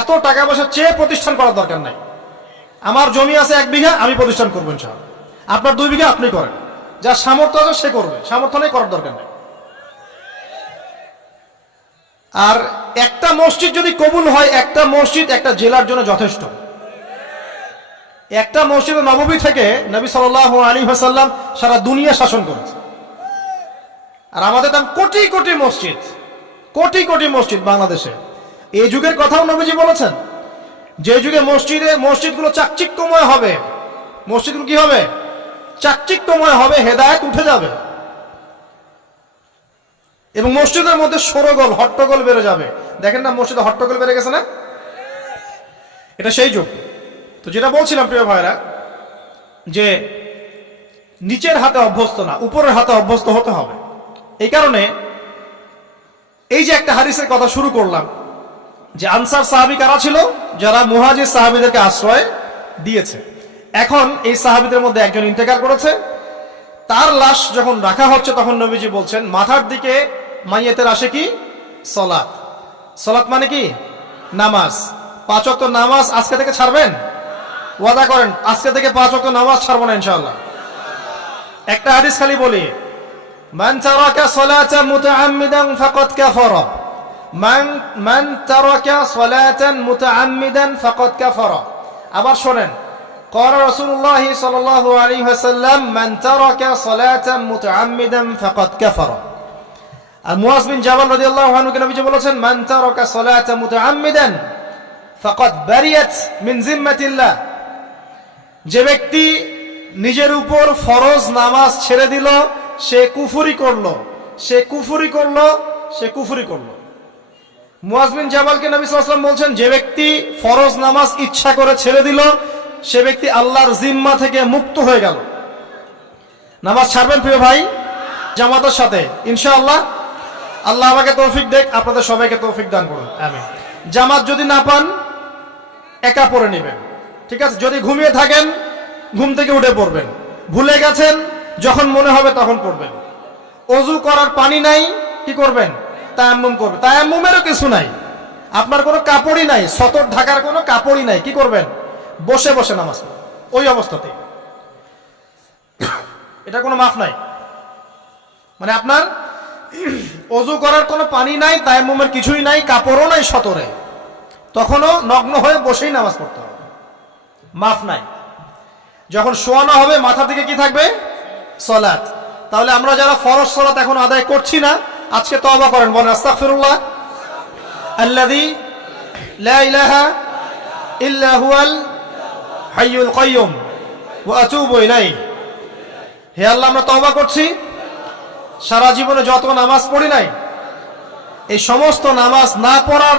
এত টাকা পয়সা চেয়ে প্রতিষ্ঠান করার দরকার নাই। আমার জমি আছে 1 বিঘা, আমি প্রতিষ্ঠান করবো ইনশাআল্লাহ। আপনার 2 বিঘা আপনি করেন, যার সামর্থ্য আছে সে করবে, সামর্থ্য নেই করার দরকার নেই। আর একটা মসজিদ যদি কবুল হয়, একটা মসজিদ একটা জেলার জন্য যথেষ্ট। একটা মসজিদ নববী থেকে নবী সাল্লাল্লাহু আলাইহি ওয়াসাল্লাম সারা দুনিয়া শাসন করেছে। আর আমাদের দাম কোটি কোটি মসজিদ বাংলাদেশে। এই যুগের কথাও নবীজি বলেছেন, যে যুগে মসজিদগুলো চাকচিক্যময় হবে, মসজিদগুলো কি হবে? চাকচিক্যময় হবে, হেদায়েত উঠে যাবে, এবং মসজিদের মধ্যে শোরগোল হট্টগোল বেড়ে যাবে। দেখেন না মসজিদে হট্টগোল বেড়ে গেছে না? এটা সেই যুগ। তো যেটা বলছিলাম প্রিয় ভাইরা, যে নিচের হাতে অভ্যস্ত না, উপরের হাতে অভ্যস্ত হতে হবে। এই কারণে এই যে একটা হাদিসের কথা শুরু করলাম, যে আনসার সাহাবী কারা ছিল? যারা মুহাজির সাহাবীদেরকে আশ্রয় দিয়েছে। এখন এই সাহাবীদের মধ্যে একজন ইন্তেকাল করেছে, তার লাশ যখন রাখা হচ্ছে তখন নবীজি বলছেন, মাথার দিকে মাইয়েতের আসে কি? সালাত। সালাত মানে কি? নামাজ। 5 ওয়াক্ত নামাজ আজকে থেকে ছাড়বেন? ওয়াদা করেন আজকে থেকে 5 ওয়াক্ত নামাজ ছাড়বো না ইনশাআল্লাহ। একটা হাদিস খালি বলি, মান তারাকা সালাতান মুতাআম্মিদান ফাকাদ কাফারা, মান তারাকা সালাতান মুতাআম্মিদান ফাকাদ কাফারা। আবার শুনেন, قال رسول الله صلى الله عليه وسلم من ترك صلاة متعمدا فقد كفر। আর মুয়াজ বিন জাবাল রাদিয়াল্লাহু আনহু কে নবীজি বলেছেন, মান তারাকা সালাতা মুতাআম্মিদান ফাকাদ বারিয়াত মিন জিম্মাতিল্লাহ। যে ব্যক্তি নিজের উপর ফরজ নামাজ ছেড়ে দিল, সে কুফরি করলো। মুয়াজ বিন জাবালকে নবী সাল্লাল্লাহু আলাইহি ওয়াসাল্লাম বলছেন, যে ব্যক্তি ফরজ নামাজ ইচ্ছা করে ছেড়ে দিল, সে ব্যক্তি আল্লাহর জিম্মা থেকে মুক্ত হয়ে গেল। নামাজ ছাড়বেন প্রিয় ভাই, জামাতের সাথে ইনশাআল্লাহ। আল্লাহ আমাকে তৌফিক দেখ, আপনাদের সবাইকে তৌফিক দান করুন, আমিন। জামাত যদি না পান, একা পড়ে নেবেন, ঠিক আছে? যদি ঘুমিয়ে থাকেন, ঘুম থেকে উঠে পড়বেন। ভুলে গেছেন, যখন মনে হবে তখন পড়বেন। ওযু করার পানি নাই, কি করবেন? তায়াম্মুম করবেন। তায়াম্মুমেরও কিছু নাই, আপনার কোনো কাপড়ই নাই, সতর ঢাকার কোনো কাপড়ই নাই, কি করবেন? বসে বসে নামাজ পড়বেন, ওই অবস্থাতে। এটা কোনো মাফ নাই। মানে আপনার ওযু করার কোনো পানি নাই, তায়াম্মুমের কিছুই নাই, কাপড়ও নাই সতরে, তখনও নগ্ন হয়ে বসেই নামাজ পড়তে হবে, মাফ নাই। যখন শোয়ানো হবে, মাথা থেকে কি থাকবে? সালাত। তাহলে আমরা যারা ফরজ সালাত এখন আদায় করছি না, আজকে তওবা করেন, বলেন আস্তাগফিরুল্লাহ আল্লাযী লা ইলাহা ইল্লা হুয়াল হাইয়ুল কাইয়্যুম ওয়া আতুবু ইলাইহি। হে আল্লাহ, আমরা তওবা করছি, সারা জীবনে যত নামাজ পড়ি নাই, এই সমস্ত নামাজ না পড়ার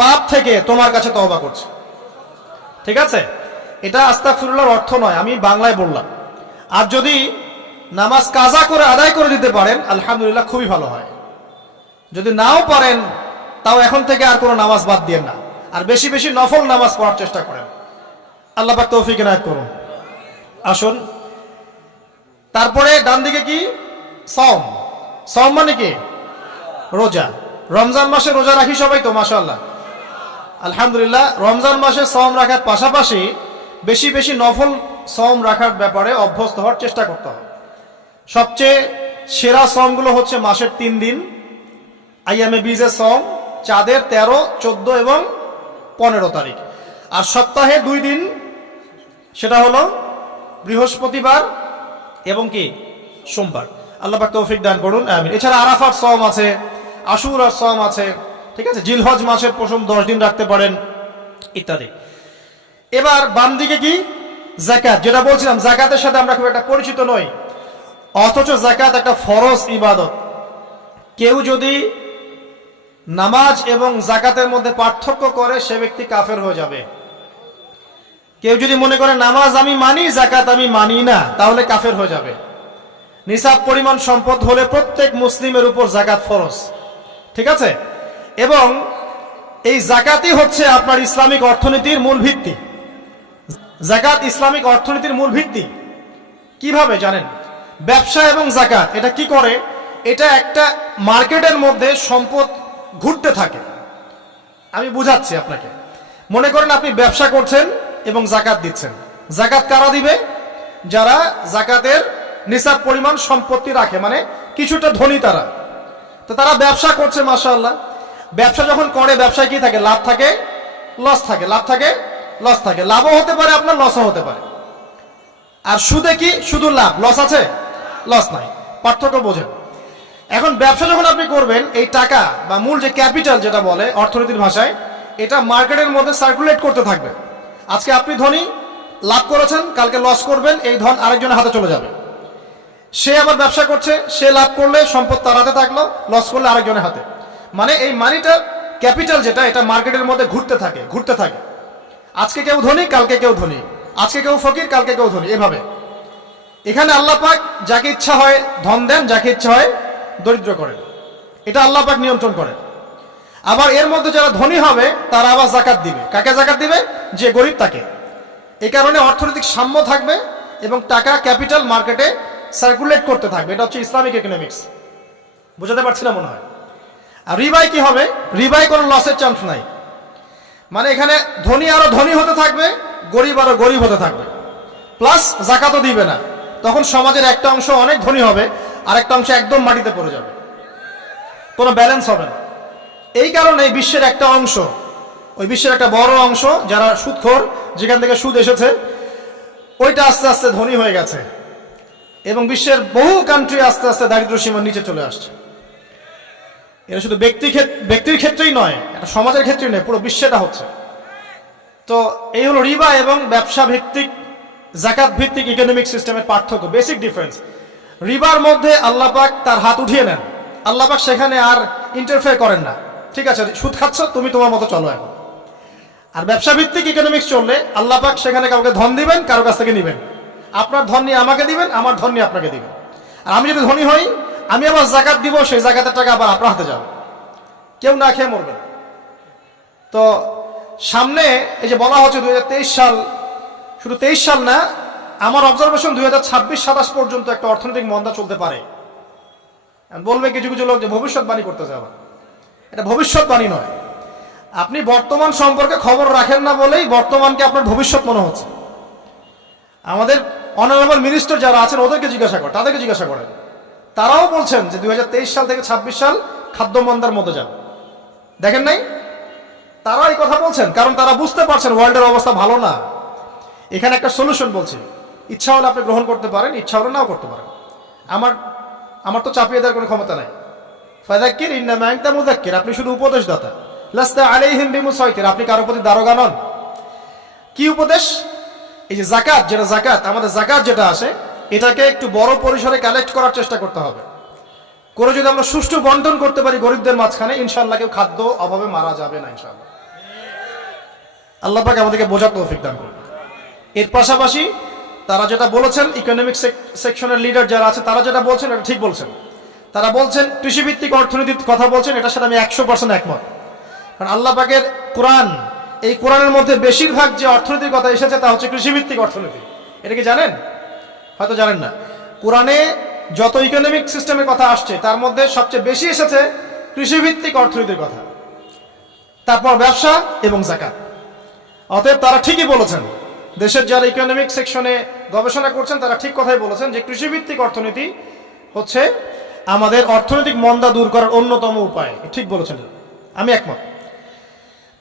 পাপ থেকে তোমার কাছে তওবা করছি। ঠিক আছে? এটা আস্তাগফিরুল্লাহর অর্থ নয়, আমি বাংলায় বললাম। আর যদি নামাজ কাজা করে আদায় করে দিতে পারেন, আলহামদুলিল্লাহ, খুবই ভালো হয়। যদি নাও পারেন, তাও এখন থেকে আর কোনো নামাজ বাদ দিয়েন না, আর বেশি বেশি নফল নামাজ পড়ার চেষ্টা করেন। আল্লাহ পাক তৌফিক এনায়েত করুন। আসুন তারপরে ডান দিকে কি? সওম। সওম মানে কি? রোজা। রমজান মাসে রোজা রাখি সবাই তো মাশাআল্লাহ, আলহামদুলিল্লাহ। রমজান মাসে সওম রাখার পাশাপাশি বেশি বেশি নফল সওম রাখার ব্যাপারে অভ্যস্ত হওয়ার চেষ্টা করতে হবে। সবচেয়ে সেরা সওমগুলো হচ্ছে মাসের 3 দিন, আইয়ামে বীজের সওম, চাঁদের 13, 14 এবং 15 তারিখ। আর সপ্তাহে 2 দিন, সেটা হলো বৃহস্পতিবার এবং কি সোমবার। আল্লাহ পাক তৌফিক দান করুন, আমিন। এছাড়া আরাফার সওম আছে, আশুরার সওম আছে, ঠিক আছে। জিলহজ মাসের প্রথম 10 দিন রাখতে পারেন, ইত্যাদি। এবার বাম দিকে কি? যাকাত। যেটা বলছিলাম, যাকাতের সাথে আমরা খুব একটা পরিচিত নই, অথচ যাকাত একটা ফরজ ইবাদত। কেউ যদি নামাজ এবং যাকাতের মধ্যে পার্থক্য করে, সে ব্যক্তি কাফের হয়ে যাবে। কেউ যদি মনে করে নামাজ আমি মানি, যাকাত আমি মানি না, তাহলে কাফের হয়ে যাবে। নিসাব পরিমাণ সম্পদ হলে প্রত্যেক মুসলিমের উপর যাকাত ফরজ, ঠিক আছে। এবং এই যাকাতই হচ্ছে আপনার ইসলামিক অর্থনীতির মূল ভিত্তি। যাকাত ইসলামিক অর্থনীতির মূল ভিত্তি। কিভাবে জানেন? ব্যবসা এবং যাকাত এটা কি করে? এটা একটা মার্কেটের মধ্যে সম্পদ ঘুরতে থাকে। আমি বুঝাচ্ছি আপনাকে। মনে করেন আপনি ব্যবসা করছেন এবং যাকাত দিচ্ছেন। যাকাত কারা দিবে? যারা যাকাতের নিসাব পরিমাণ সম্পত্তি রাখে, মানে কিছুটা ধনী তারা। তো তারা ব্যবসা করছে, মাশাআল্লাহ। ব্যবসা যখন করে, ব্যবসায় কি থাকে? লাভ থাকে, লস থাকে, লাভ থাকে, লস থাকে। লাভও হতে পারে আপনার, লসও হতে পারে। আর সুদে কি? শুধু লাভ, লস আছে, লস নাই। পার্থক্য বোঝেন। এখন ব্যবসা যখন আপনি করবেন, এই টাকা বা মূল যে ক্যাপিটাল যেটা বলে অর্থনীতির ভাষায়, এটা মার্কেটের মধ্যে সার্কুলেট করতে থাকবে। আজকে আপনি ধনী, লাভ করেছেন, কালকে লস করবেন, এই ধন আরেকজনের হাতে চলে যাবে। সে আবার ব্যবসা করছে, সে লাভ করলে সম্পদ তার হাতে থাকলো, লস করলে আরেকজনের হাতে। মানে এই মানিটা, ক্যাপিটাল যেটা, এটা মার্কেটের মধ্যে ঘুরতে থাকে, ঘুরতে থাকে। আজকে কেউ ধনী, কালকে কেউ ধনী, আজকে কেউ ফকির, কালকে কেউ ধনী, এভাবে। এখানে আল্লাহ পাক যাকে ইচ্ছা হয় ধন দেন, যাকে ইচ্ছা হয় দরিদ্র করেন। এটা আল্লাহ পাক নিয়ন্ত্রণ করেন। আবার এর মধ্যে যারা ধনী হবে তারা আবার যাকাত দিবে। কাকে যাকাত দিবে? যে গরিব তাকে। এই কারণে অর্থনৈতিক সাম্য থাকবে এবং টাকা, ক্যাপিটাল মার্কেটে সার্কুলেট করতে থাকবে। এটা হচ্ছে ইসলামিক ইকোনমিক্স। বুঝাতে পারছি না মনে হয়? আর রিবাই কি হবে? রিবাই কোনো লসের চান্স নাই। মানে এখানে ধনী আরো ধনী হতে থাকবে, গরিব আরো গরিব হতে থাকবে, প্লাস যাকাতও দিবে না। তখন সমাজের একটা অংশ অনেক ধনী হবে, আর একটা অংশ একদম মাটিতে পড়ে যাবে, কোনো ব্যালেন্স হবে না। এই কারণে বিশ্বের একটা অংশ, ওই বিশ্বের একটা বড় অংশ যারা সুদখোর, যেখান থেকে সুদ এসেছে, ওইটা আস্তে আস্তে ধনী হয়ে গেছে এবং বিশ্বের বহু কান্ট্রি আস্তে আস্তে দারিদ্র সীমার নিচে চলে আসছে। এটা শুধু ব্যক্তির ক্ষেত্রেই নয়, এটা সমাজের ক্ষেত্রেই নয়, পুরো বিশ্বেটা হচ্ছে। তো এই হলো রিবা এবং ব্যবসা ভিত্তিক, যাকাত ভিত্তিক ইকোনমিক সিস্টেমের পার্থক্য, বেসিক ডিফারেন্স। রিবার মধ্যে আল্লাহ পাক তার হাত উঠিয়ে নেন, আল্লাহ পাক সেখানে আর ইন্টারফেয়ার করেন না। ঠিক আছে, সুদ খাচ্ছ, তুমি তোমার মতো চলো এখন। আর ব্যবসা ভিত্তিক ইকোনমিক্স চললে আল্লাহ পাক সেখানে কাউকে ধন দিবেন, কারো কাছ থেকে নিবেন। আপনার ধন নিয়ে আমাকে দিবেন, আমার ধন নিয়ে আপনাকে দিবেন। আর আমি যদি ধনী হই, আমি আবার যাকাত দিব, সেই যাকাতের টাকা আবার আপনার হাতে যাবে, কেউ না খেয়ে মরবে। তো সামনে এই যে বলা হচ্ছে 2023 সাল, শুধু 23 সাল না, আমার অবজারভেশন 2026-27 পর্যন্ত একটা অর্থনৈতিক মন্দা চলতে পারে। বলবে কিছু কিছু লোক যে ভবিষ্যৎবাণী করতেছে। আবার এটা ভবিষ্যৎবাণী নয়। আপনি বর্তমান সম্পর্কে খবর রাখেন না বলেই বর্তমানকে আপনার ভবিষ্যৎ মনে হচ্ছে। আমাদের অনারেবল মিনিস্টার যারা আছেন ওদেরকে জিজ্ঞাসা করেন, তাদেরকে জিজ্ঞাসা করেন, তারাও বলছেন যে 2023 সাল থেকে 26 সাল খাদ্য মন্দার মধ্যে যাবে। দেখেন নাই? তারা এই কথা বলছেন কারণ তারা বুঝতে পারছেন ওয়ার্ল্ডের অবস্থা ভালো না। এখানে একটা সলিউশন বলছি, ইচ্ছা হলে আপনি গ্রহণ করতে পারেন, ইচ্ছা হলে নাও করতে পারেন। আমার তো চাপিয়ে দেওয়ার কোনো ক্ষমতা নাই। ফাযাক্কির ইন্নামা আনতা মুযাক্কির, আপনি শুধু উপদেশদাতা। লাস্তা আলাইহিম বিমুসাইতির, আপনি কারো প্রতি দারোগা নন। কি উপদেশ? এই যে যাকাত, যেটা যাকাত, আমাদের যাকাত যেটা আসে, এটাকে একটু বড় পরিসরে কালেক্ট করার চেষ্টা করতে হবে। করে যদি আমরা সুষ্ঠু বন্টন করতে পারি গরিবদের মাঝখানে, ইনশাআল্লাহ কেউ খাদ্য অভাবে মারা যাবে না ইনশাআল্লাহ। আল্লাহ পাক আমাদেরকে বোঝার তৌফিক দান করুন। এর পাশাপাশি তারা যেটা বলেছেন, ইকোনমিক সেকশনের লিডার যারা আছে তারা যেটা বলছেন এটা ঠিক বলছেন। তারা বলছেন কৃষিভিত্তিক অর্থনীতির কথা বলছেন, এটার সাথে আমি 100% একমত। কারণ আল্লাহ পাকের কোরআন, এই কোরআনের মধ্যে বেশিরভাগ যে অর্থনীতির কথা এসেছে তা হচ্ছে কৃষিভিত্তিক অর্থনীতি। এটা কি জানেন? হয়তো জানেন না। কোরআনে যত ইকোনমিক সিস্টেমের কথা আসছে তার মধ্যে সবচেয়ে বেশি এসেছে কৃষিভিত্তিক অর্থনীতির কথা, তারপর ব্যবসা এবং যাকাত। অতএব তারা ঠিকই বলেছেন, দেশের যারা ইকোনমিক সেকশনে গবেষণা করছেন তারা ঠিক কথাই বলেছেন যে কৃষিভিত্তিক অর্থনীতি হচ্ছে আমাদের অর্থনৈতিক মন্দা দূর করার অন্যতম উপায়। ঠিক বলেছেন, আমি একমত।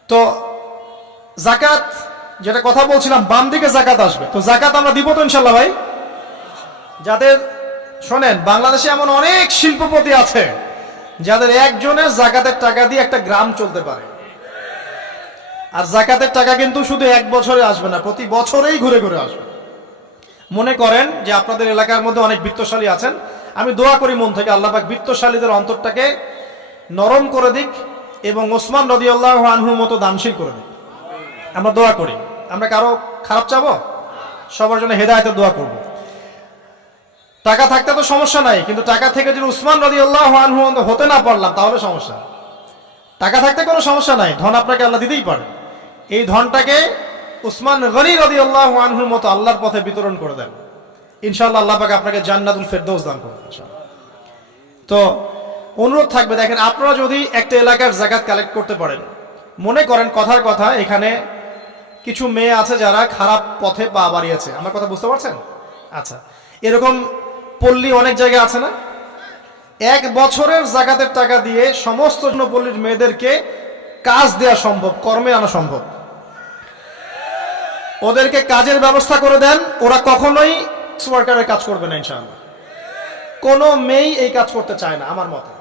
তো যাকাত যেটা কথা বলছিলাম, বাম দিকে যাকাত আসবে, তো যাকাত আমরা দিব তো ইনশাল্লাহ ভাই। যাদের শোনেন, বাংলাদেশে এমন অনেক শিল্পপতি আছে যাদের একজনের যাকাতের টাকা দিয়ে একটা গ্রাম চলতে পারে। আর যাকাতের টাকা কিন্তু শুধু এক বছরে আসবে না, প্রতি বছরেই ঘুরে ঘুরে আসবে। মনে করেন যে আপনাদের এলাকার মধ্যে অনেক বিত্তশালী আছেন, আমি দোয়া করি মন থেকে আল্লাহ পাক বিত্তশালীদের অন্তরটাকে নরম করে দিক এবং ওসমান রাদিয়াল্লাহু আনহুর মতো দানশীল করে দিক। আমরা দোয়া করি, আমরা কারো খারাপ চাবো, সবার জন্য হেদায়েতের দোয়া করব। টাকা থাকতে তো সমস্যা নাই, কিন্তু টাকা থেকে যদি উসমান রাদিয়াল্লাহু আনহু হতে না পারলাম তাহলে সমস্যা। টাকা থাকতে কোনো সমস্যা নাই, ধন আপনাকে আল্লাহ দিতেই পারে। এই ধনটাকে উসমান গনি রাদিয়াল্লাহু আনহুর মতো আল্লাহর পথে বিতরণ করে দেন, ইনশাআল্লাহ আল্লাহ পাক আপনাকে জান্নাতুল ফেরদৌস দান করবেন ইনশাআল্লাহ। তো অনুরোধ থাকবে, দেখেন আপনারা যদি একটা এলাকার যাকাত কালেক্ট করতে পারেন, মনে করেন কথার কথা এখানে কিছু মেয়ে আছে যারা খারাপ পথে পা বাড়িয়েছে, আমার কথা বুঝতে পারছেন? আচ্ছা, এরকম পল্লী অনেক জায়গায় আছে না? এক বছরের যাকাতের টাকা দিয়ে সমস্ত পল্লীর মেয়েদেরকে কাজ দেওয়া সম্ভব, কর্মে আনা সম্ভব। ওদেরকে কাজের ব্যবস্থা করে দেন, ওরা কখনোই ওয়ার্কারের কাজ করবে না ইনশাআল্লাহ। কোনো মেয়ে এই কাজ করতে চায় না আমার মতে।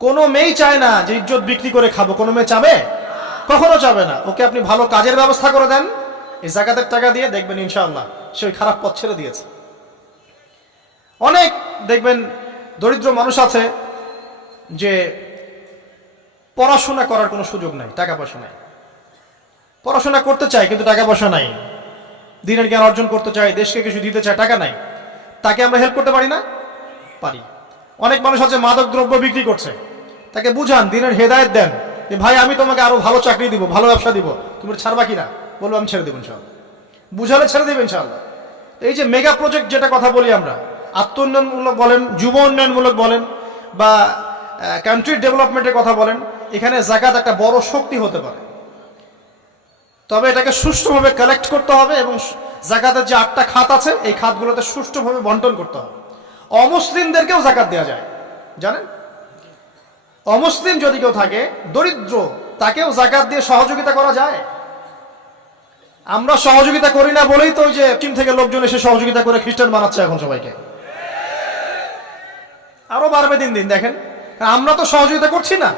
কোনো মেয়ে চায় না যে ইজ্জত বিক্রি করে খাবো, কোনো মেয়ে চাবে? কখনো চাবে না। ওকে আপনি ভালো কাজের ব্যবস্থা করে দেন এই যাকাতের টাকা দিয়ে, দেখবেন ইনশাআল্লাহ সে ওই খারাপ পথ ছেড়ে দিয়েছে। অনেক দেখবেন দরিদ্র মানুষ আছে যে পড়াশোনা করার কোনো সুযোগ নাই, টাকা পয়সা নাই, পড়াশোনা করতে চায় কিন্তু টাকা পয়সা নাই, দিনের জ্ঞান অর্জন করতে চায়, দেশকে কিছু দিতে চায়, টাকা নাই। তাকে আমরা হেল্প করতে পারি না? পারি। অনেক মানুষ আছে মাদক দ্রব্য বিক্রি করছে, তাকে বুঝান, দিনের হেদায়েত দেন যে ভাই আমি তোমাকে আরো ভালো চাকরি দিব, ভালো ব্যবসা দিব, তুমি ছাড়বা কিনা? বলবো আমি ছেড়ে দেবো ইনশাআল্লাহ। বুঝালে ছেড়ে দেবে ইনশাআল্লাহ। এই যে মেগা প্রজেক্ট যেটা কথা বলি আমরা, আত্ম উন্নয়নমূলক বলেন, যুব উন্নয়নমূলক বলেন, বা কান্ট্রি ডেভেলপমেন্টের কথা বলেন, এখানে যাকাত একটা বড় শক্তি হতে পারে। তবে এটাকে সুষ্ঠুভাবে কালেক্ট করতে হবে এবং যাকাতের যে 8টা খাত আছে এই খাতগুলোতে সুষ্ঠুভাবে বন্টন করতে হবে। অমুসলিমদেরকেও যাকাত দেওয়া যায়, জানেন? অমুসলিম যদি কেউ থাকে, দরিদ্র, তাকেও যাকাত দিয়ে সহযোগিতা করা যায়। আমরা সহযোগিতা করি না বলেই তো যে চীন থেকে লোকজন এসে সহযোগিতা করে খ্রিস্টান বানাচ্ছে এখন সবাইকে। আরো বাড়বে দিন দিন, দেখেন। আমরা তো সহযোগিতা করছি না।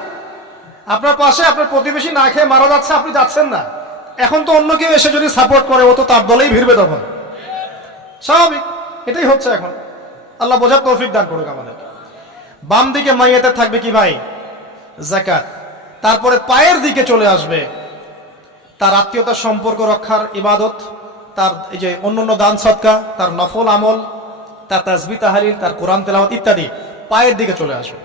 আপনার পাশে আপনার প্রতিবেশী না খেয়ে মারা যাচ্ছে, আপনি যাচ্ছেন না। এখন তো অন্য কেউ এসে যদি সাপোর্ট করে, ও তো তার দলেই ভিড়বে তখন, স্বাভাবিক। এটাই হচ্ছে এখন। আল্লাহ বোঝার তৌফিক দান করুক আমাদের। বাম দিকে মাইয়াতে থাকবে কি ভাই? যাকাত। তারপরে পায়ের দিকে চলে আসবে তার আত্মীয়তার সম্পর্ক রক্ষার ইবাদত, তার এই যে অন্যান্য দান সদকা, তার নফল আমল, তার তাসবিহ তাহলিল, তার কোরআন তেলাওয়াত ইত্যাদি পায়ের দিকে চলে আসবে।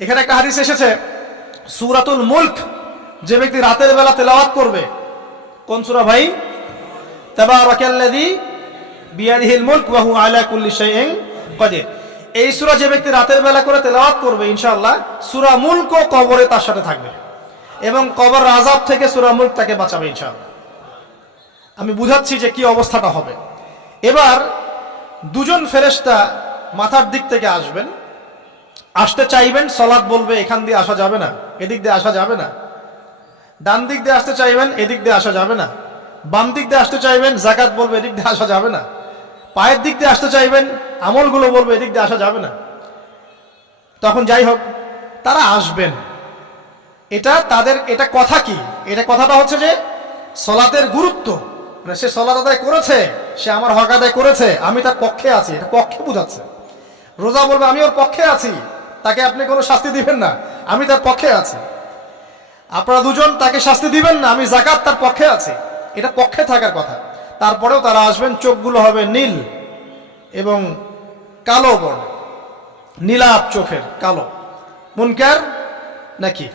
এখানে একটা হাদিস এসেছে, সূরাতুল মুলক যে ব্যক্তি রাতের বেলা তেলাওয়াত করবে, কোন সূরা ভাই? তাবারাকাল্লাযী বিয়াদিহিল মুলক ওয়া হুয়া আলা কুল্লি শাইইন কাদির। এই সূরা যে ব্যক্তি রাতের বেলা করে তেলাওয়াত করবে, ইনশাআল্লাহ সূরা মুলক কবরে তার সাথে থাকবে এবং কবর আযাব থেকে সূরা মুলক তাকে বাঁচাবে ইনশাআল্লাহ। আমি বুঝাচ্ছি যে কি অবস্থাটা হবে। এবার দুজন ফেরেশতা মাথার দিক থেকে আসবেন, আসতে চাইবেন, সালাত বলবে এখান দিয়ে আসা যাবে না, এদিক দিয়ে আসা যাবে না। ডান দিক দিয়ে আসতে চাইবেন, এদিক দিয়ে আসা যাবে না। বাম দিক দিয়ে আসতে চাইবেন, যাকাত বলবে এদিক দিয়ে আসা যাবে না। পায়ের দিক দিয়ে আসতে চাইবেন, আমলগুলো বলবে এদিক দিয়ে আসা যাবে না। তখন যাই হোক তারা আসবেন। এটা তাদের, এটা কথা কি? এটা কথাটা হচ্ছে যে সলাতের গুরুত্ব, মানে সে সলাত আদায় করেছে, সে আমার হক আদায় করেছে, আমি তার পক্ষে আছি, এটা পক্ষে বোঝাচ্ছে। রোজা বলবে আমি ওর পক্ষে আছি, তাকে আপনি কোনো শাস্তি দিবেন না, আমি তার পক্ষে আছি। আপনারা দুজন তাকে শাস্তি দিবেন না, আমি যাকাত তার পক্ষে আছি, এটা পক্ষে থাকার কথা। তারপরেও তারা আসবেন, চোখগুলো হবে নীল এবং কালো বর্ণ, নীলাপ চোখের, কালো। মুনকার নাকি?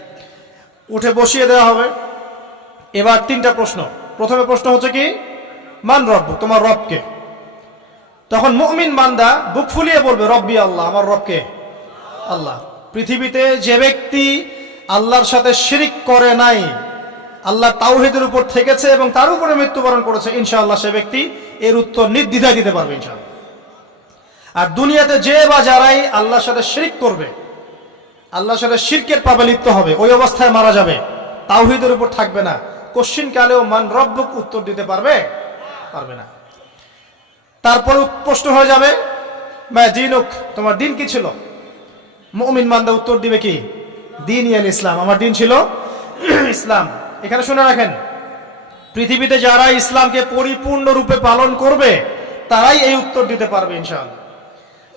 উঠে বসিয়ে দেওয়া হবে। এবার 3টা প্রশ্ন। প্রথমে প্রশ্ন হচ্ছে কি? মান রব্বুক, তোমার রবকে। তখন মুমিন বান্দা বুক ফুলিয়ে বলবে রব্বি আল্লাহ, আমার রবকে আল্লাহ। পৃথিবীতে যে ব্যক্তি আল্লাহর সাথে শিরিক করে নাই, আল্লাহ তাওহীদের উপর থেকেছে এবং তার উপরে মৃত্যুবরণ করেছে, ইনশাআল্লাহ সে ব্যক্তি এর উত্তর নির্দ্বিধায় দিতে পারবে ইনশাআল্লাহ। আর দুনিয়াতে যে বা যারাই আল্লাহর সাথে শিরিক করবে, আল্লাহর সাথে শিরকের পাপে লিপ্ত হবে, ওই অবস্থায় মারা যাবে, তাওহীদের উপর থাকবে না, কোশ্চিন কালেও মান রব্বুক উত্তর দিতে পারবে না। তারপরে প্রশ্ন হয়ে যাবে মা দিনুক, তোমার দিন কি ছিল? মুমিন বান্দা উত্তর দিবে কি? দীনি আল ইসলাম, আমার দিন ছিল ইসলাম। এখানে শুনে রাখেন, পৃথিবীতে যারা ইসলামকে পরিপূর্ণ রূপে পালন করবে তারাই এই উত্তর দিতে পারবে ইনশাআল্লাহ।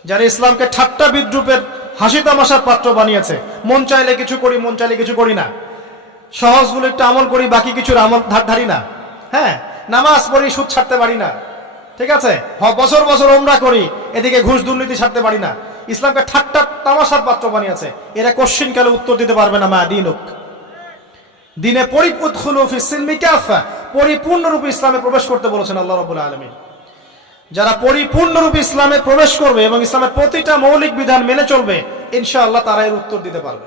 যারা ইসলামকে ঠাট্টা বিদ্রুপের হাসি তামাশার পাত্র বানিয়েছে, মন চাইলে কিছু করি, মন চাইলে কিছু করি না, সহজগুলো একটু আমল করি, বাকি কিছুর আমল ধারি না, হ্যাঁ, নামাজ পড়ি, সুদ ছাড়তে পারি না, ঠিক আছে, বছর বছর ওমরা করি, এদিকে ঘুষ দুর্নীতি ছাড়তে পারি না, ইসলামকে ঠাট্টা তামাশার পাত্র বানিয়েছে, এরা কোশ্চিন কালে উত্তর দিতে পারবে না মা দিনুক, দিনে পরিপূর্ণরূপে ইসলামে প্রবেশ করতে বলেছেন আল্লাহ রাব্বুল আলামিন। যারা পরিপূর্ণরূপে ইসলামে প্রবেশ করবে এবং ইসলামের প্রতিটা মৌলিক বিধান মেনে চলবে, ইনশাআল্লাহ তারা এর উত্তর দিতে পারবে।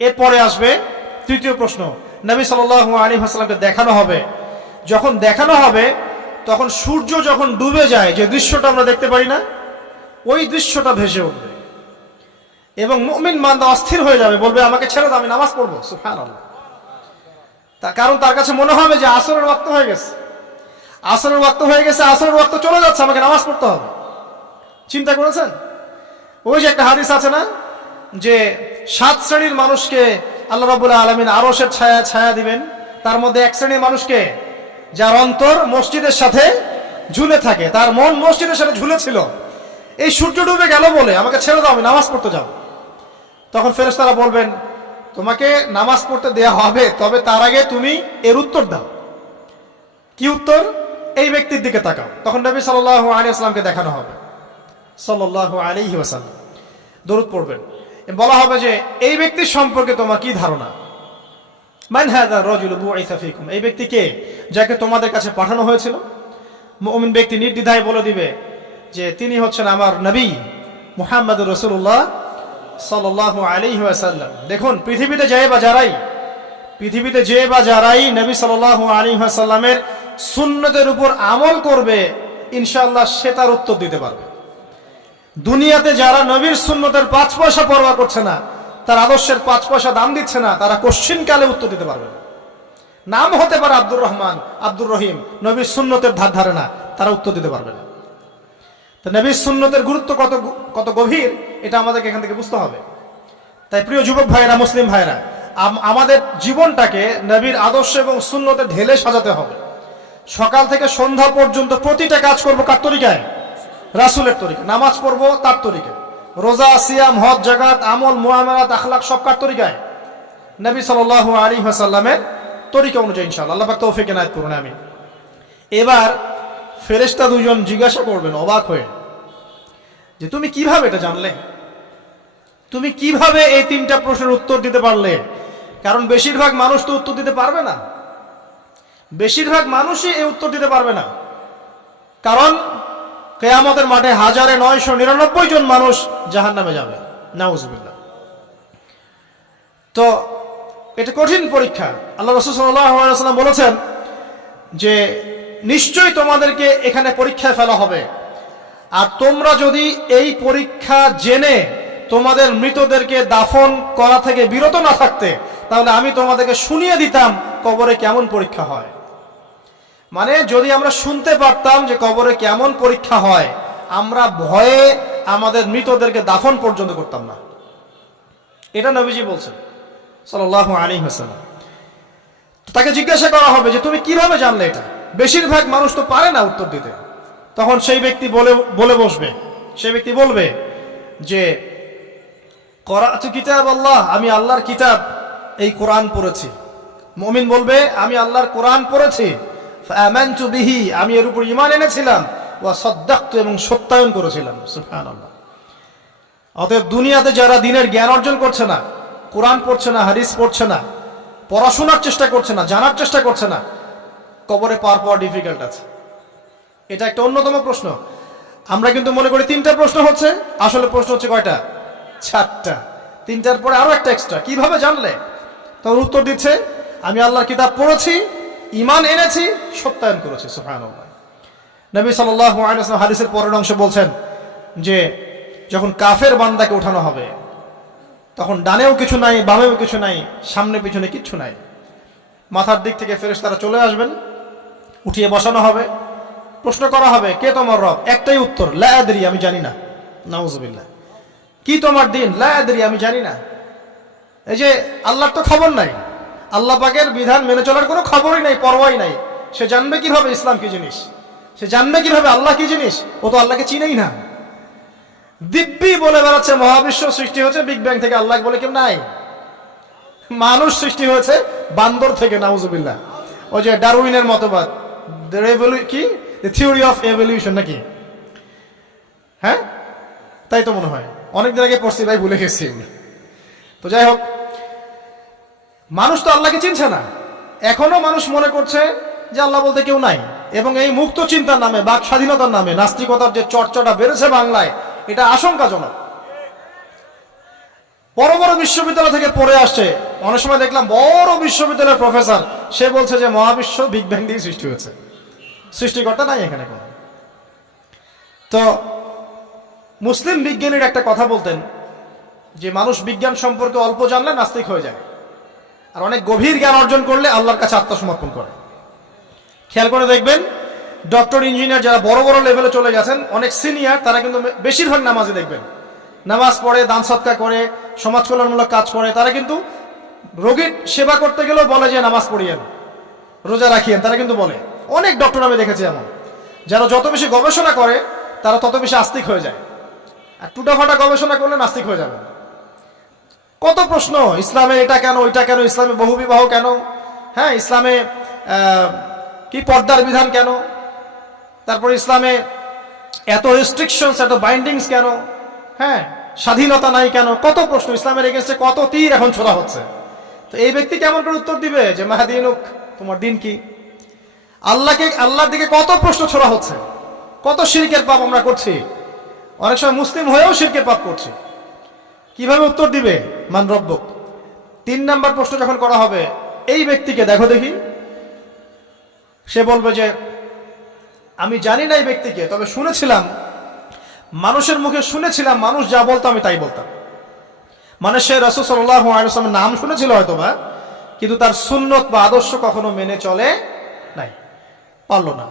এরপরে আসবে তৃতীয় প্রশ্ন। নবী সাল্লাল্লাহু আলাইহি ওয়াসাল্লামকে দেখানো হবে, যখন দেখানো হবে তখন সূর্য যখন ডুবে যায়, যে দৃশ্যটা আমরা দেখতে পারি না, ওই দৃশ্যটা ভেসে উঠবে এবং মুমিন বান্দা অস্থির হয়ে যাবে, বলবে আমাকে ছেড়ে দাও, আমি নামাজ পড়বো। সুবহানাল্লাহ। কারণ তার কাছে মনে হবে যে আসরের ওয়াক্ত হয়ে গেছে, আসরের ওয়াক্ত হয়ে গেছে, আসরের ওয়াক্ত চলে যাচ্ছে, আমাকে নামাজ পড়তে হবে। চিন্তা করেছেন? ওই যে একটা হাদিস আছে না, যে 7 শ্রেণীর মানুষকে আল্লাহ রাব্বুল আলামিন আরশের ছায়া দিবেন, তার মধ্যে এক শ্রেণীর মানুষকে যার অন্তর মসজিদের সাথে ঝুলে থাকে, তার মন মসজিদের সাথে ঝুলেছিল, এই সূর্য ডুবে গেল বলে আমাকে ছেড়ে দাও, আমি নামাজ পড়তে যাব। তখন ফেরেশতারা বলবেন তোমাকে নামাজ পড়তে দেয়া হবে, তবে তার আগে তুমি এর উত্তর দাও। কি উত্তর? এই ব্যক্তির দিকে তাকাও। তখন নবী সাল্লাল্লাহু আলাইহি ওয়াসাল্লামকে দেখানো হবে, সাল্লাল্লাহু আলাইহি ওয়াসাল্লাম দরুদ পড়বেন, বলা হবে যে এই ব্যক্তির সম্পর্কে তোমার কি ধারণা? মান হাযা রাজুলু বুইসা ফীকুম, এই ব্যক্তি কে, যাকে তোমাদের কাছে পাঠানো হয়েছিল? মুমিন ব্যক্তি নির্দ্বিধায় বলে দিবে যে তিনি হচ্ছেন আমার নবী মুহাম্মদুর রাসূলুল্লাহ সাল্লাল্লাহু আলাইহি ওয়াসাল্লাম। দেখুন, পৃথিবীতে যে বা যারাই নবী সাল্লাল্লাহু আলাইহি ওয়াসাল্লামের সুন্নতের উপর আমল করবে, ইনশাআল্লাহ সে তার উত্তর দিতে পারবে। দুনিয়াতে যারা নবীর সুন্নতের 5 পয়সা পরোয়া করছে না, তার আদর্শের 5 পয়সা দাম দিচ্ছে না, তারা কোশ্চিন কালে উত্তর দিতে পারবে না। নাম হতে পারে আব্দুর রহমান, আব্দুর রহিম, নবীর সুন্নতের ধার ধারে না, তারা উত্তর দিতে পারবে না। তো নবীর সুন্নতের গুরুত্ব কত গভীর, এটা আমাদেরকে এখান থেকে বুঝতে হবে। তাই প্রিয় যুবক ভাইয়েরা, মুসলিম ভাইয়েরা, আমাদের জীবনটাকে নবীর আদর্শ এবং সুন্নতে ঢেলে সাজাতে হবে। সকাল থেকে সন্ধ্যা পর্যন্ত প্রতিটা কাজ করব কার তরিকায়? রাসূলের তরিকায়। নামাজ পড়বো তার তরিকায়, রোজা, সিয়াম, হজ, যাকাত, আমল, মুআমালাত, আখলাক সব কার তরিকায়? নবী সাল্লাল্লাহু আলাইহি ওয়াসাল্লামের তরিকা অনুযায়ী ইনশাআল্লাহ। আল্লাহ পাক তৌফিক এনায়েত করুন, আমিন। এবার ফেরেশতা দুজন জিজ্ঞাসা করবেন অবাক হয়ে যে তুমি কিভাবে এটা জানলে, তুমি কিভাবে এই 3টা প্রশ্নের উত্তর দিতে পারলে? কারণ বেশিরভাগ মানুষ তো উত্তর দিতে পারবে না, বেশিরভাগ মানুষই এই উত্তর দিতে পারবে না। কারণ কিয়ামতের মাঠে 1999 জন মানুষ জাহান্নামে যাবে, নাউজুবিল্লাহ। তো এটা কঠিন পরীক্ষা। আল্লাহ রাসূল সাল্লাল্লাহু আলাইহি ওয়াসাল্লাম বলেছেন যে নিশ্চয়ই তোমাদেরকে এখানে পরীক্ষায় ফেলা হবে, আর তোমরা যদি এই পরীক্ষা জেনে তোমাদের মৃতদেরকে দাফন করা থেকে বিরত না থাকতে, তাহলে আমি তোমাদেরকে শুনিয়ে দিতাম কবরে কেমন পরীক্ষা হয়। মানে যদি আমরা শুনতে পারতাম যে কবরে কেমন পরীক্ষা হয়, আমরা ভয়ে আমাদের মৃতদেরকে দাফন পর্যন্ত করতাম না। এটা নবীজি বলছেন সাল্লাল্লাহু আলাইহি ওয়াসাল্লাম। তাকে জিজ্ঞাসা করা হবে যে তুমি কিভাবে জানলে এটা? বেশিরভাগ মানুষ তো পারে না উত্তর দিতে। তখন সেই ব্যক্তি বলে বসবে, সেই ব্যক্তি বলবে যে করাতু কিতাব আল্লাহ, আমি আল্লাহর কিতাব এই কোরআন পড়েছি। মুমিন বলবে আমি আল্লাহর কোরআন পড়েছি, ফাআমানতু বিহি, আমি এর উপর ঈমান এনেছিলাম, ওয়া সাদ্দাকতু, এবং সত্যায়ন করেছিলাম। সুবহানাল্লাহ। অতএব দুনিয়াতে যারা দ্বীনের জ্ঞান অর্জন করছে না, কোরআন পড়ছে না, হাদিস পড়ছে না, পড়াশোনার চেষ্টা করছে না, জানার চেষ্টা করছে না, কবরে পার পাওয়া ডিফিকাল্ট আছে। এটা একটা অন্যতম প্রশ্ন। আমরা কিন্তু মনে করি 3টা প্রশ্ন হচ্ছে, আসলে প্রশ্ন হচ্ছে কয়টা? 4টা। 3টার পরে আরো একটা এক্সট্রা। কিভাবে জানলে? তখন উত্তর দিচ্ছে, আমি আল্লাহর কিতাব পড়েছি, ঈমান এনেছি, সত্যায়ন করেছি। সুবহানাল্লাহ। নবী সাল্লাল্লাহু আলাইহি ওয়াসাল্লাম হাদিসের পরের অংশে বলছেন যে যখন কাফের বান্দাকে উঠানো হবে, তখন ডানেও কিছু নাই, বামেও কিছু নাই, সামনে পিছনে কিচ্ছু নাই। মাথার দিক থেকে ফেরেশতারা চলে আসবেন, উঠিয়ে বসানো হবে, প্রশ্ন করা হবে, কে তোমার রব? একটাই উত্তর, লা আদরি, আমি জানি না। নাউযুবিল্লাহ। কি তোমার দিন? লা আদরি, আমি জানি না। এই যে আল্লাহর তো খবর নাই, আল্লাহ পাকের বিধান মেনে চলার কোনো খবরই নাই, পরোয়াই নাই। সে জানবে কিভাবে ইসলাম কি জিনিস? সে জানবে কিভাবে আল্লাহ কি জিনিস? ও তো আল্লাহকে চিনেই না। দিব্যি বলে বেড়াচ্ছে মহাবিশ্ব সৃষ্টি হয়েছে বিগ ব্যাং থেকে, আল্লাহ বলে কেউ নাই। মানুষ সৃষ্টি হয়েছে বান্দর থেকে, নাউজুবিল্লাহ। ওই যে ডারউইনের মতবাদ, কি থিওরি অফ এভলিউশন নাকি? হ্যাঁ, তাই তো মনে হয়, অনেকদিন আগে পড়ছি ভাই, ভুলে গেছি। তো যাই হোক, মানুষ তো আল্লাহকে চিনছে না। এখনো মানুষ মনে করছে যে আল্লাহ বলতে কেউ নাই। এবং এই মুক্ত চিন্তার নামে, বাক স্বাধীনতার নামে নাস্তিকতার যে চর্চাটা বেড়েছে বাংলায়, এটা আশঙ্কাজনক। বড় বড় বিশ্ববিদ্যালয় থেকে পড়ে আসছে, অনেক সময় দেখলাম বড় বিশ্ববিদ্যালয়ের প্রফেসর, সে বলছে যে মহাবিশ্ব বিগ ব্যাং দিয়ে সৃষ্টি হয়েছে, সৃষ্টিকর্তা নাই এখানে কোনো। তো মুসলিম বিজ্ঞানীর একটা কথা বলতেন যে মানুষ বিজ্ঞান সম্পর্কে অল্প জানলে নাস্তিক হয়ে যায়, আর অনেক গভীর জ্ঞান অর্জন করলে আল্লাহর কাছে আত্মসমর্পণ করে। খেয়াল করে দেখবেন, ডক্টর, ইঞ্জিনিয়ার যারা বড় বড় লেভেলে চলে গেছেন, অনেক সিনিয়র, তারা কিন্তু বেশিরভাগ নামাজে দেখবেন, নামাজ পড়ে, দান সৎকার করে, সমাজ কল্যাণমূলক কাজ করে। তারা কিন্তু রোগীর সেবা করতে গেলেও বলে যে নামাজ পড়িয়েন, রোজা রাখিয়েন, তারা কিন্তু বলে। অনেক ডক্টর আমি দেখেছি এমন, যারা যত বেশি গবেষণা করে তারা তত বেশি আস্তিক হয়ে যায়। আর টুটাফাটা গবেষণা করলে নাস্তিক হয়ে যাবে। কত প্রশ্ন, ইসলামে এটা কেন, ওইটা কেন, ইসলামে বহুবিবাহ কেন, হ্যাঁ, ইসলামে কি পর্দার বিধান কেন, তারপর ইসলামে এত রেস্ট্রিকশনস, এত বাইন্ডিংস কেন, হ্যাঁ, স্বাধীনতা নাই কেন, কত প্রশ্ন। ইসলামের এগেন্স্টে কত তীর এখন ছোড়া হচ্ছে। তো এই ব্যক্তি কেমন করে উত্তর দিবে যে মাহাদিনুক, তোমার দিন কি? আল্লাহর দিকে কত প্রশ্ন ছোড়া হচ্ছে, কত শিরকের পাপ আমরা করছি, অনেক সময় মুসলিম হয়েও শিরকের পাপ করছি। কিভাবে উত্তর দিবে? মান রব্বুক। 3 নাম্বার প্রশ্ন যখন করা হবে, এই ব্যক্তিকে দেখো দেখি, সে বলবে যে আমি জানি না এই ব্যক্তিকে, তবে শুনেছিলাম, মানুষের মুখে শুনেছিলাম, মানুষ যা বলতো আমি তাই বলতাম। মানে সে রাসূল সাল্লাল্লাহু আলাইহি ওয়াসাল্লামের নাম শুনেছিল হয়তোবা, কিন্তু তার সুন্নত বা আদর্শ কখনো মেনে চলে নাই, পারলো না।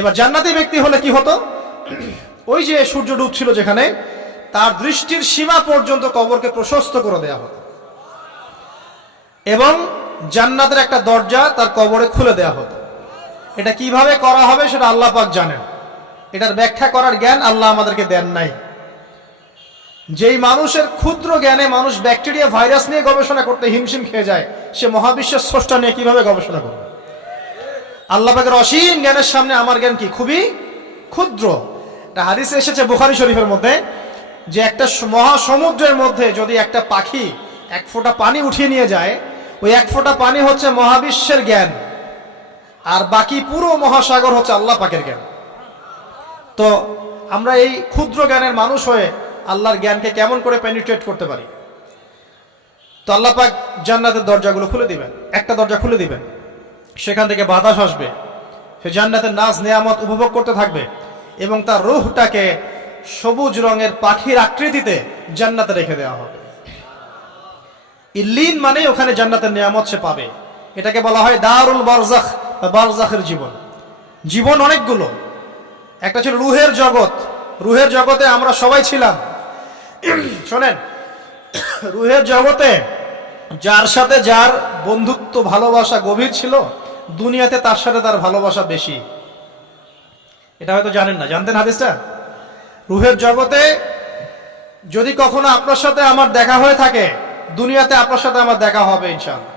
এবার জান্নাতি ব্যক্তি হলে কি হতো? ওই যে সূর্য ডুবছিল যেখানে, তার দৃষ্টির সীমা পর্যন্ত কবরকে প্রশস্ত করে দেয়া হতো, এবং জান্নাতের একটা দরজা তার কবরে খুলে দেয়া হতো। এটা কিভাবে করা হবে সেটা আল্লাহ পাক জানেন, এটার ব্যাখ্যা করার জ্ঞান আল্লাহ আমাদেরকে দেন নাই। যেই মানুষের ক্ষুদ্র জ্ঞানে মানুষ ব্যাকটেরিয়া, ভাইরাস নিয়ে গবেষণা করতে হিমশিম খেয়ে যায়, সে মহাবিশ্বের স্রষ্টা নিয়ে কিভাবে গবেষণা করবে? আল্লাহ পাকের অসীম জ্ঞানের সামনে আমার জ্ঞান কি? খুবই ক্ষুদ্র। একটা হাদিসে এসেছে বুখারী শরীফের মধ্যে, যে একটা মহাসমুদ্রের মধ্যে যদি একটা পাখি 1 ফোঁটা পানি উঠিয়ে নিয়ে যায়, ওই 1 ফোঁটা পানি হচ্ছে মহাবিশ্বের জ্ঞান, আর বাকি পুরো মহাসাগর হচ্ছে আল্লাহ পাকের জ্ঞান। তো আমরা এই ক্ষুদ্র জ্ঞানের মানুষ হয়ে আল্লাহর জ্ঞানকে কেমন করে পেনিট্রেট করতে পারি? তো আল্লাহ পাক জান্নাতের দরজাগুলো খুলে দিবেন, একটা দরজা খুলে দিবেন, সেখান থেকে বাতাস আসবে, সে জান্নাতের নাজ নেয়ামত উপভোগ করতে থাকবে, এবং তার রূহটাকে সবুজ রঙের পাখির আকৃতিতে জান্নাতে রেখে দেওয়া হবে। ইল্লিন মানে ওখানে জান্নাতের নিয়ামত সে পাবে। এটাকে বলা হয় দারুল বারজাখ বা বারজাখের জীবন। জীবন অনেকগুলো, একটা ছিল রুহের জগৎ। রুহের জগতে আমরা সবাই ছিলাম। শোনেন, রুহের জগতে যার সাথে যার বন্ধুত্ব, ভালোবাসা গভীর ছিল, দুনিয়াতে তার সাথে তার ভালোবাসা বেশি। এটা হয়তো জানেন না, জানতেন হাদিসটা? রুহের জগতে যদি কখনো আপনার সাথে আমার দেখা হয়ে থাকে, দুনিয়াতে আপনার সাথে আমার দেখা হবে ইনশাআল্লাহ।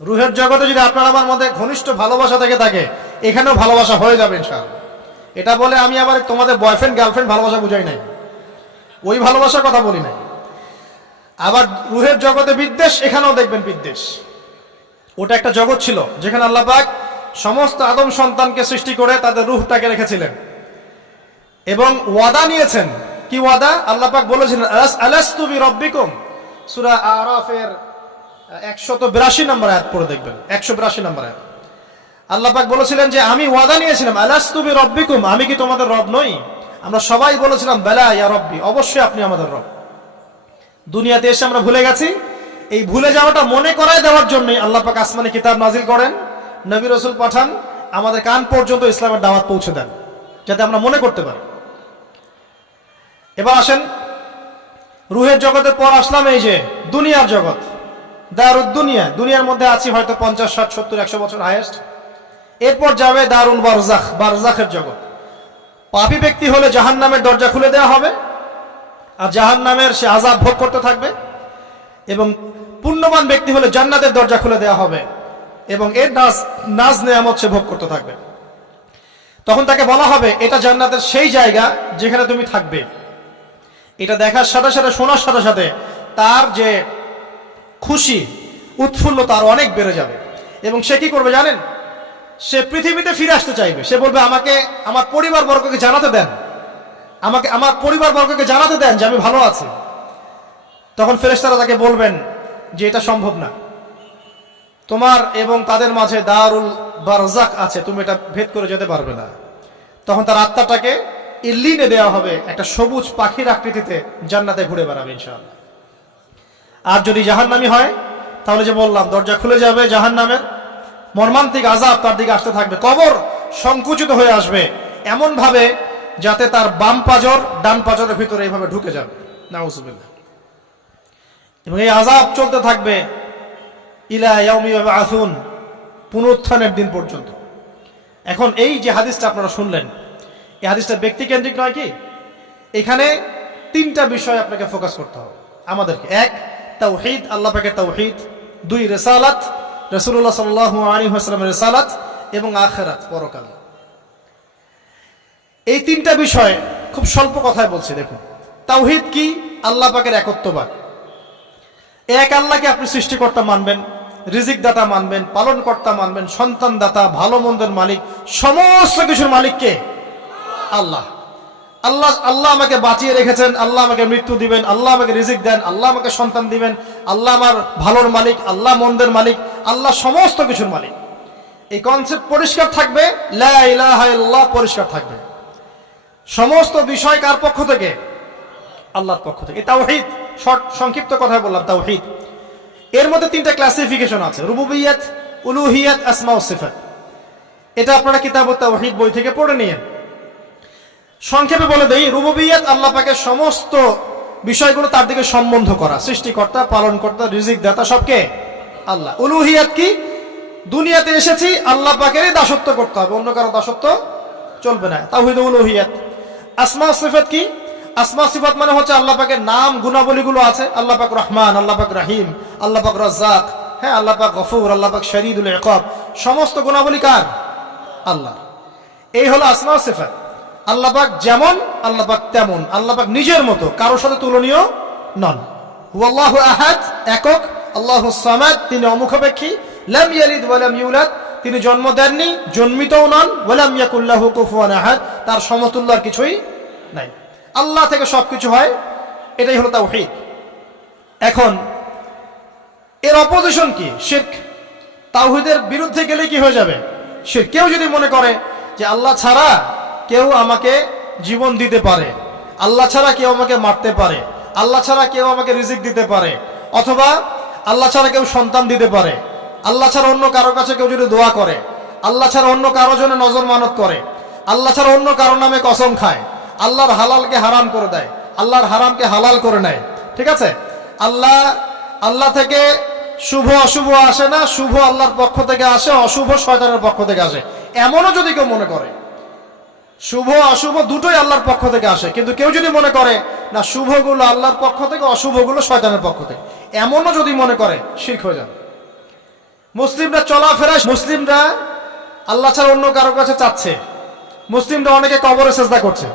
রুহের জগতে যদি আপনার আমার মধ্যে ঘনিষ্ঠ ভালোবাসা থেকে থাকে, এখানেও ভালোবাসা হয়ে যাবে ইনশাআল্লাহ। এটা বলে আমি আবার তোমাদের বয়ফ্রেন্ড গার্লফ্রেন্ড ভালোবাসা বুঝাই নাই, ওই ভালোবাসার কথা বলি নাই। আবার রুহের জগতে বিদ্বেষ, এখানেও দেখবেন বিদ্বেষ। ওটা একটা জগৎ ছিল যেখানে আল্লাহ পাক সমস্ত আদম সন্তানকে সৃষ্টি করে তাদের রূহটাকে রেখেছিলেন এবং ওয়াদা নিয়েছেন। কি ওয়াদা? আল্লাহ পাক বলেছিলেন আলাস্তু বিরাব্বিকুম, সূরা আরাফের 182 নম্বর আয়াত পড়ে দেখবেন, 182 নম্বর আয়াত। আল্লাহ পাক বলেছিলেন যে আমি ওয়াদা নিয়েছিলাম, আলাস্তু বিরাব্বিকুম, আমি কি তোমাদের রব নই? আমরা সবাই বলেছিলাম বালা ইয়া রব্বি, অবশ্যই আপনি আমাদের রব। দুনিয়াতে এসে আমরা ভুলে গেছি। এই ভুলে যাওয়াটা মনে করায় দেওয়ার জন্যই আল্লাহ পাক আসমানে কিতাব নাজিল করেন, নবী রাসূল পাঠান, আমাদের কান পর্যন্ত ইসলামের দাওয়াত পৌঁছে দেন, যাতে আমরা মনে করতে পারি। এবার আসেন রুহের জগতের পর আসলাম এই যে দুনিয়ার জগৎ, দারুদ দুনিয়া। দুনিয়ার মধ্যে আছি হয়তো 50, 60, 70, 100 বছর হাইয়েস্ট। এরপর যাবে দারুল বারজাখ, বারজাখের জগৎ। পাপী ব্যক্তি হলে জাহান্নামের দরজা খুলে দেওয়া হবে আর জাহান্নামের সে আযাব ভোগ করতে থাকবে, এবং পুণ্যবান ব্যক্তি হলে জান্নাতের দরজা খুলে দেওয়া হবে এবং এর নাজ নেয়ামত সে ভোগ করতে থাকবে। তখন তাকে বলা হবে এটা জান্নাতের সেই জায়গা যেখানে তুমি থাকবে। এটা দেখার সাথে সাথে, শোনার সাথে সাথে তার যে খুশি উৎফুল্লতা আরো অনেক বেড়ে যাবে। এবং সে কি করবে জানেন? সে পৃথিবীতে ফিরে আসতে চাইবে। সে বলবে আমাকে আমার পরিবার বর্গকে জানাতে দেন, আমাকে আমার পরিবার বর্গকে জানাতে দেন যে আমি ভালো আছি। তখন ফেরেশতারা তাকে বলবেন যে এটা সম্ভব না, তোমার এবং তাদের মাঝে দারুল বারজাখ আছে, তুমি এটা ভেদ করে যেতে পারবে না। তখন তার আত্মাটাকে ইল্লিনে দেওয়া হবে, একটা সবুজ পাখির আকৃতিতে জান্নাতে ঘুরে বেড়াবে ইনশাআল্লাহ। আর যদি জাহান্নামী হয় তাহলে যে বললাম দরজা খুলে যাবে জাহান্নামের, মর্মান্তিক আযাব তার দিকে আসতে থাকবে। কবর সংকুচিত হয়ে আসবে এমন ভাবে যাতে তার বাম পাজর ডান পাজরের ভিতরে এইভাবে ঢুকে যাবে, নাউযুবিল্লাহ। এবং এই আযাব চলতে থাকবে ইলা ইয়াউমি ইউবআসুন, পুনরুত্থানের দিন পর্যন্ত। এখন এই যে হাদিসটা আপনারা শুনলেন, এই হাদিসটা ব্যক্তিকেন্দ্রিক নয় কি? এখানে তিনটা বিষয় আপনাকে ফোকাস করতে হবে আমাদেরকে। এক, তাওহীদ, আল্লাহ পাকের তাওহীদ। দুই, রিসালাত, রাসূলুল্লাহ সাল্লাল্লাহু আলাইহি ওয়াসাল্লামের রিসালাত। এবং আখিরাত, পরকাল। এই তিনটা বিষয় খুব স্বল্প কথায় বলছি। দেখুন, তাওহীদ কি? আল্লাহ পাকের একত্ববাদ। এক আল্লাহকে আপনি সৃষ্টিকর্তা মানবেন, রিজিক দাতা মানবেন, পালন কর্তা মানবেন, সন্তান দাতা, ভালো মন্দের মালিক, সমস্ত কিছুর মালিক কে? আল্লাহ। আল্লাহ আল্লাহ আমাকে বাঁচিয়ে রেখেছেন, আল্লাহ আমাকে মৃত্যু দিবেন, আল্লাহ আমাকে রিজিক দেন, আল্লাহ আমাকে সন্তান দিবেন, আল্লাহ আমার ভালোর মালিক, আল্লাহ মন্দের মালিক, আল্লাহ সমস্ত কিছুর মালিক। এই কনসেপ্ট পরিষ্কার থাকবে, লা ইলাহা ইল্লাল্লাহ পরিষ্কার থাকবে। সমস্ত বিষয় কার পক্ষ থেকে? আল্লাহর পক্ষ থেকে। তাওহীদ, শর্ট সংক্ষিপ্ত কথায় বললাম তাওহীদ। এর মধ্যে তিনটা ক্লাসিফিকেশন আছে, রুবুবিয়্যাত, উলুহিয়্যাত, আসমা ও সিফাত। এটা আপনারা কিতাবুত তাওহীদ বই থেকে পড়ে নিয়েন। সংক্ষেপে বলে দেই, রুবুবিয়্যাত আল্লাহ পাকের সমস্ত বিষয়গুলো তার দিকে সম্বন্ধ করা, সৃষ্টিকর্তা, পালনকর্তা, রিজিক দাতা সবকে আল্লাহ। উলুহিয়্যাত কি? দুনিয়াতে এসেছি আল্লাহ পাকেরই দাসত্ব করতে হবে, অন্য কারো দাসত্ব চলবে না, তাওহীদ উলুহিয়্যাত। আসমা ও সিফাত কি? আসমা সিফাত মানে হচ্ছে আল্লাহ পাকের নাম গুণাবলীগুলো আছে, আল্লাহ পাক রহমান, আল্লাহ পাক রহিম, আল্লাহ পাক রাজ্জাক, হ্যাঁ, আল্লাহ পাক গফুর, আল্লাহ পাক শরীদুল ইকাব, সমস্ত গুণাবলী কার? আল্লাহ। এই হলো আসমা ও সিফাত। আল্লাহ পাক যেমন, আল্লাহ পাক তেমন, আল্লাহ পাক নিজের মতো, কারোর সাথে তুলনীয় নন। হুয়াল্লাহু আহাদ, একক। আল্লাহুস সামাদ, তিনি অমুখাপেক্ষী। লাম ইয়ালিদ ওয়া লাম ইউলাদ, তিনি জন্ম দেননি, জন্মিতও নন। ওয়া লাম ইয়াকুল লাহু কুফুয়ান আহাদ, তার সমতুল্য আর কিছুই নাই। আল্লাহ থেকে সবকিছু হয়, এটাই হলো তাওহীদ। এখন এর অপোজিশন কি? শিরক। তাওহীদের বিরুদ্ধে গেলে কি হয়ে যাবে? শিরক। কেউ যদি মনে করে যে আল্লাহ ছাড়া কেউ আমাকে জীবন দিতে পারে, আল্লাহ ছাড়া কেউ আমাকে মারতে পারে, আল্লাহ ছাড়া কেউ আমাকে রিজিক দিতে পারে, অথবা আল্লাহ ছাড়া কেউ সন্তান দিতে পারে, আল্লাহ ছাড়া অন্য কারো কাছে কেউ যদি দোয়া করে, আল্লাহ ছাড়া অন্য কারো জন্য নজর মানত করে, আল্লাহ ছাড়া অন্য কারো নামে কসম খায়, আল্লাহর হালালকে হারাম করে দেয়, আল্লাহর হারামকে হালাল করে নেয়, ঠিক আছে? আল্লাহ থেকে শুভ অশুভ আসে না, শুভ আল্লাহর পক্ষ থেকে আসে, অশুভ শয়তানের পক্ষ থেকে আসে, এমনও যদি কেউ মনে করে, শুভ অশুভ দুটোই আল্লাহর পক্ষ থেকে আসে, কিন্তু কেউ যদি মনে করে না শুভগুলো আল্লাহর পক্ষ থেকে, অশুভগুলো শয়তানের পক্ষ থেকে, এমনও যদি মনে করে, শিরক হয়ে যাবে। মুসলিমরা চলাফেরায়, মুসলিমরা আল্লাহ ছাড়া অন্য কারো কাছে চাচ্ছে, মুসলিমরা অনেকে কবরে সেজদা করছে,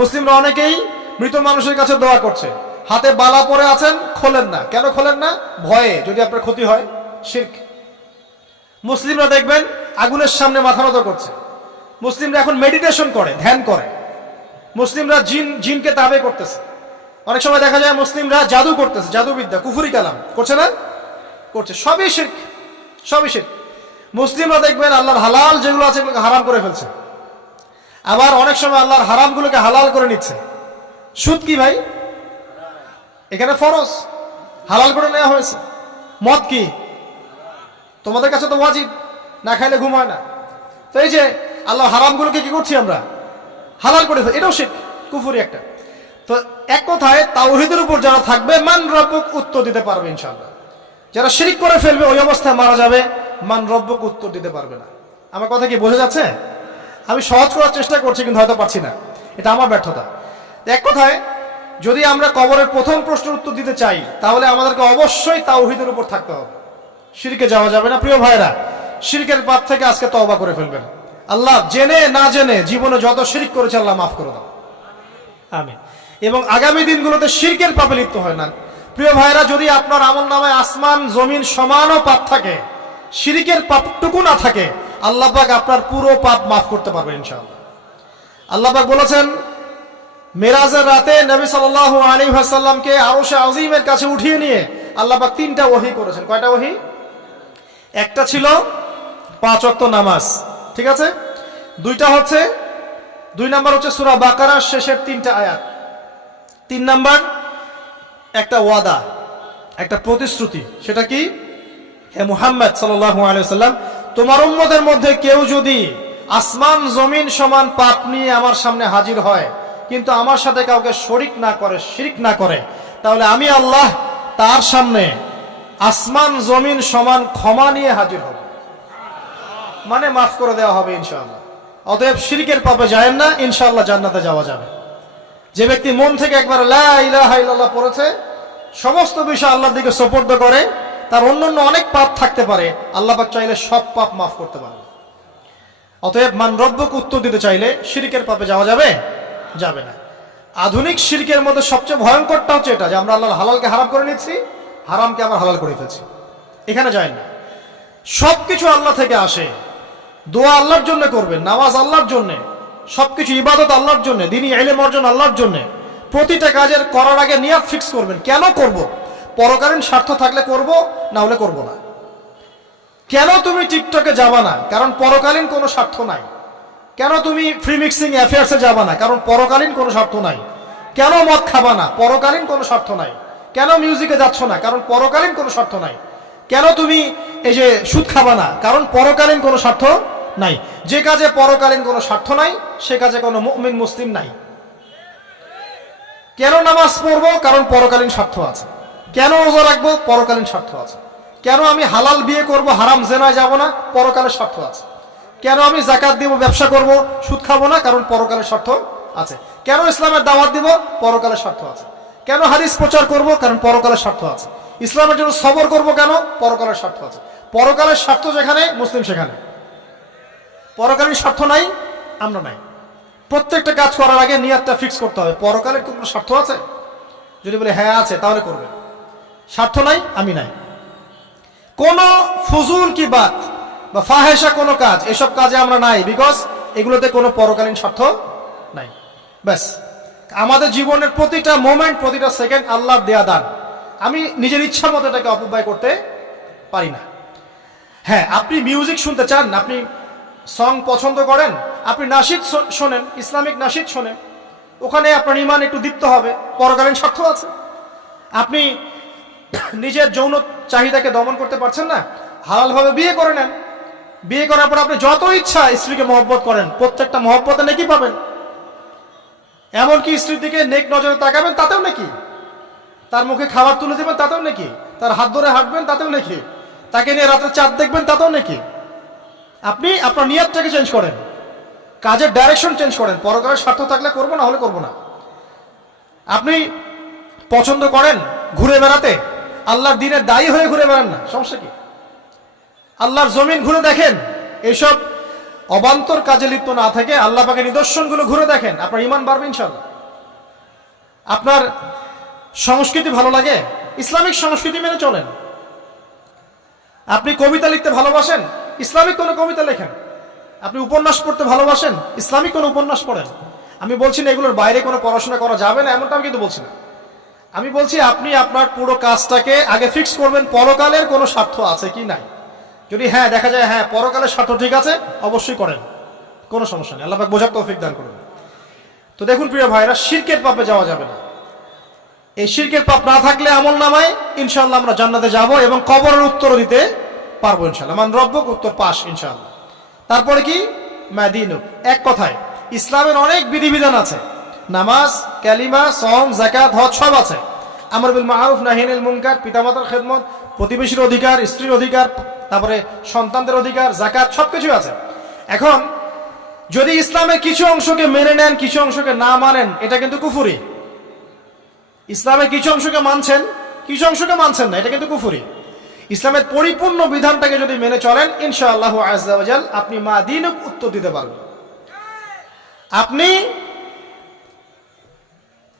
মুসলিমরা অনেকেই মৃত মানুষের কাছে দোয়া করছে, হাতে বালা পরে আছেন, খোলেন না। কেন খোলেন না? ভয়ে, যদি আপনার ক্ষতি হয়। শিরক। মুসলিমরা দেখবেন আগুনের সামনে মাথা নত করছে, মুসলিমরা এখন মেডিটেশন করে, ধ্যান করে, মুসলিমরা জিনকে তাবে করতেছে, অনেক সময় দেখা যায় মুসলিমরা জাদু করতেছে, জাদুবিদ্যা, কুফরি কালাম করছে না, করছে, সবই শিরক, সবই শিরক। মুসলিমরা দেখবেন আল্লাহর হালাল যেগুলো আছে এগুলোকে হারাম করে ফেলছে, আবার অনেক সময় আল্লাহর হারামগুলোকে হালাল করে নিচ্ছে। সুদ কি ভাই? এখানে ফরজ, হালাল করে নেওয়া হয়েছে। মদ কি? তোমাদের কাছে তো ওয়াজিব, না খাইলে ঘুম হয় না। তো এই যে আল্লাহ হারামগুলোকে কি করছি আমরা? হালাল করে ফেলি, এটাও শিরক, কুফরি একটা। তো এক কথায় তাওহীদের উপর যারা থাকবে মান রব্বুক উত্তর দিতে পারবে ইনশাআল্লাহ। যারা শিরক করে ফেলবে ওই অবস্থায় মারা যাবে, মান রব্বুক উত্তর দিতে পারবে না। আমার কথা কি বোঝা যাচ্ছে? আমি সহজ করার চেষ্টা করছি কিন্তু হয়তো পারছি না, এটা আমার ব্যর্থতা। এক কথায় যদি আমরা কবরের প্রথম প্রশ্নের উত্তর দিতে চাই তাহলে আমাদেরকে অবশ্যই তাওহীদের উপর থাকতে হবে, শিরকে যাওয়া যাবে না। প্রিয় ভাইরা, শিরকের পাপ থেকে আজকে তওবা করে ফেলবেন। আল্লাহ জেনে না জেনে জীবনে যত শিরক করেছে আল্লাহ মাফ করে দাও, আমিন। এবং আগামী দিনগুলোতে শিরকের পাপে লিপ্ত হয় না। প্রিয় ভাইরা, যদি আপনার আমলনামায় আসমান জমিন সমানও পাপ থাকে, শিরকের পাপটুকু না থাকে, আল্লাহ পাক আপনার পুরো পাপ মাফ করতে পারবেন ইনশাআল্লাহ। আল্লাহ পাক বলেছেন মেরাজের রাতে নবী সাল্লাল্লাহু আলাইহি ওয়াসাল্লামকে আরশে আজিমের কাছে উঠিয়ে নিয়ে আল্লাহ পাক 3টা ওহী করেছেন। কয়টা ওহী? একটা ছিল 5 ওয়াক্ত নামাজ, ঠিক আছে, 2টা হচ্ছে 2 নাম্বার হচ্ছে সূরা বাকারার শেষের 3টা আয়াত, 3 নাম্বার একটা ওয়াদা, একটা প্রতিশ্রুতি। সেটা কি? হে মুহাম্মদ সাল্লাল্লাহু আলাইহি ওয়াসাল্লাম, তোমার উম্মতের মধ্যে কেউ যদি আসমান জমিন সমান পাপ নিয়ে আমার সামনে হাজির হয় কিন্তু আমার সাথে কাউকে শরিক না করে, শিরক না করে, তাহলে আমি আল্লাহ তার সামনে আসমান জমিন সমান ক্ষমা নিয়ে হাজির হব, মানে মাফ করে দেওয়া হবে ইনশাআল্লাহ। অতএব শিরকের পাপে যায় না, ইনশাআল্লাহ জান্নাতে যাওয়া যাবে। যে ব্যক্তি মন থেকে একবার লা ইলাহা ইল্লাল্লাহ পড়েছে, সমস্ত বিষয় আল্লাহর দিকে সুপর্দ করে, তার অন্যান্য অনেক পাপ থাকতে পারে, আল্লাহ পাক চাইলে সব পাপ মাফ করতে পারে। অতএব মান রব্বুক উত্তর দিতে চাইলে শিরকের পাপে যাওয়া যাবে? যাবে না। আধুনিক শিরকের মধ্যে সবচেয়ে ভয়ঙ্করটা হচ্ছে এটা যে আমরা আল্লাহর হালালকে হারাম করে নিচ্ছি, হারামকে আবার হালাল করে ফেলছি। এখানে যায় না, সবকিছু আল্লাহ থেকে আসে। দোয়া আল্লাহর জন্য করবেন, নামাজ আল্লাহর জন্য, সবকিছু ইবাদত আল্লাহর জন্য, দ্বীনি ইলম অর্জন আল্লাহর জন্য। প্রতিটা কাজের করার আগে নিয়ত ফিক্স করবেন, কেন করব? পরকালীন স্বার্থ থাকলে করব, না হলে করব না। কেন তুমি টিকটকে যাবা না? কারণ পরকালীন কোনো স্বার্থ নাই। কেন তুমি ফ্রি মিক্সিং অ্যাফেয়ার্সে যাবা না? কারণ পরকালীন কোনো স্বার্থ নাই। কেন মদ খাবা না? পরকালীন কোনো স্বার্থ নাই। কেন মিউজিকে যাচ্ছ না? কারণ পরকালীন কোনো স্বার্থ নাই। কেন তুমি এই যে সুদ খাবা না? কারণ পরকালীন কোনো স্বার্থ নাই। যে কাজে পরকালীন কোনো স্বার্থ নাই সে কাজে কোনো মুমিন মুসলিম নাই। কেন নামাজ পড়বো? কারণ পরকালীন স্বার্থ আছে। কেন রোজা রাখবো? পরকালীন স্বার্থ আছে। কেন আমি হালাল বিয়ে করব, হারাম জেনায় যাব না? পরকালের স্বার্থ আছে। কেন আমি যাকাত দিব, ব্যবসা করব, সুদ খাবো না? কারণ পরকালের স্বার্থ আছে। কেন ইসলামের দাওয়াত দিব? পরকালের স্বার্থ আছে। কেন হাদিস প্রচার করব? কারণ পরকালের স্বার্থ আছে। ইসলামের জন্য সবর করব কেন? পরকালের স্বার্থ আছে। পরকালের স্বার্থ যেখানে, মুসলিম সেখানে। পরকালীন স্বার্থ নাই, আমরা নাই। প্রত্যেকটা কাজ করার আগে নিয়তটা ফিক্স করতে হবে, পরকালের কোনো স্বার্থ আছে? যদি বলে হ্যাঁ আছে, তাহলে করবে। স্বার্থ নাই, আমি নাই। কোন ফুজুল কি বাত বা ফাহেসা কোনো কাজ, এসব কাজে আমরা নাই, বিকজ এগুলোতে কোনো পরকালীন স্বার্থ নাই। ব্যাস, আমাদের জীবনের প্রতিটা মোমেন্ট, প্রতিটা সেকেন্ড আল্লাহর দেয়া দান। আমি নিজের ইচ্ছা মতো এটাকে অপব্যয় করতে পারি না। হ্যাঁ, আপনি মিউজিক শুনতে চান, আপনি সং পছন্দ করেন, আপনি নাশিদ শোনেন, ইসলামিক নাশিদ শোনেন, ওখানে আপনার ইমান একটু দীপ্ত হবে, পরকালীন স্বার্থ আছে। আপনি নিজের যৌন চাহিদাকে দমন করতে পারছেন না, হালালভাবে বিয়ে করে নেন। বিয়ে করার পর আপনি যত ইচ্ছা স্ত্রীকে মহব্বত করেন, প্রত্যেকটা মহব্বতে নেকি পাবেন। এমনকি স্ত্রীর দিকে নেক নজরে তাকাবেন, তাতেও নাকি। তার মুখে খাবার তুলে দেবেন, তাতেও নাকি। তার হাত ধরে হাঁটবেন, তাতেও নাকি। তাকে নিয়ে রাতে চাঁদ দেখবেন, তাতেও নাকি। আপনি আপনার নিয়তটাকে চেঞ্জ করেন, কাজের ডাইরেকশন চেঞ্জ করেন। পরকালের স্বার্থ থাকলে করবো, না হলে করবো না। আপনি পছন্দ করেন ঘুরে বেড়াতে, আল্লাহর দিনের দায়ী হয়ে ঘুরে বেড়ান না, সমস্যা কি? আল্লাহর জমিন ঘুরে দেখেন, এইসব অবান্তর কাজে লিপ্ত না থেকে আল্লাহ পাকের নিদর্শনগুলো ঘুরে দেখেন, আপনার ইমান বাড়বে ইনশাআল্লাহ। আপনার সংস্কৃতি ভালো লাগে, ইসলামিক সংস্কৃতি মেনে চলেন। আপনি কবিতা লিখতে ভালোবাসেন, ইসলামিক কোনো কবিতা লেখেন। আপনি উপন্যাস পড়তে ভালোবাসেন, ইসলামিক কোনো উপন্যাস পড়েন। আমি বলছি না এগুলোর বাইরে কোনো পড়াশোনা করা যাবে না, এমনটা আমি কিন্তু বলছি না। আমি বলছি আপনি আপনার পুরো কাজটাকে আগে ফিক্স করবেন পরকালের কোনো স্বার্থ আছে কি নাই। যদি হ্যাঁ দেখা যায় হ্যাঁ পরকালের স্বার্থ ঠিক আছে, অবশ্যই করেন, কোনো সমস্যা নেই। আল্লাহ পাক বোঝার তৌফিক দান করুন। তো দেখুন প্রিয় ভাইরা, শিরকের পাপে যাওয়া যাবে না। এই শিরকের পাপ না থাকলে আমল নামায় ইনশাআল্লাহ আমরা জান্নাতে যাব এবং কবরের উত্তর দিতে পারবো ইনশাআল্লাহ। মান রব্বুক, উত্তর পাস ইনশাআল্লাহ। তারপরে কি? মাদিনুক। এক কথায় ইসলামের অনেক বিধিবিধান আছে, নামাজ, কালিমা, সওম, যাকাত, হজ সব আছে। আমর বিল মারুফ, নাহি আনিল মুনকার, পিতামাতার খেদমত, প্রতিবেশীর অধিকার, স্ত্রীর অধিকার, তারপরে সন্তানদের অধিকার, যাকাত সবকিছু আছে। এখন যদি ইসলামের কিছু অংশকে মেনে নেন, কিছু অংশকে না মানেন, এটা কিন্তু কুফরি। ইসলামের কিছু অংশকে মানছেন, কিছু অংশকে মানছেন না, এটা কিন্তু কুফরি। ইসলামের পরিপূর্ণ বিধানটাকে যদি মেনে চলেন ইনশাআল্লাহু আযজা ওয়া জাল আপনি মাদিনুক উত্তর দিতে পারবেন। আপনি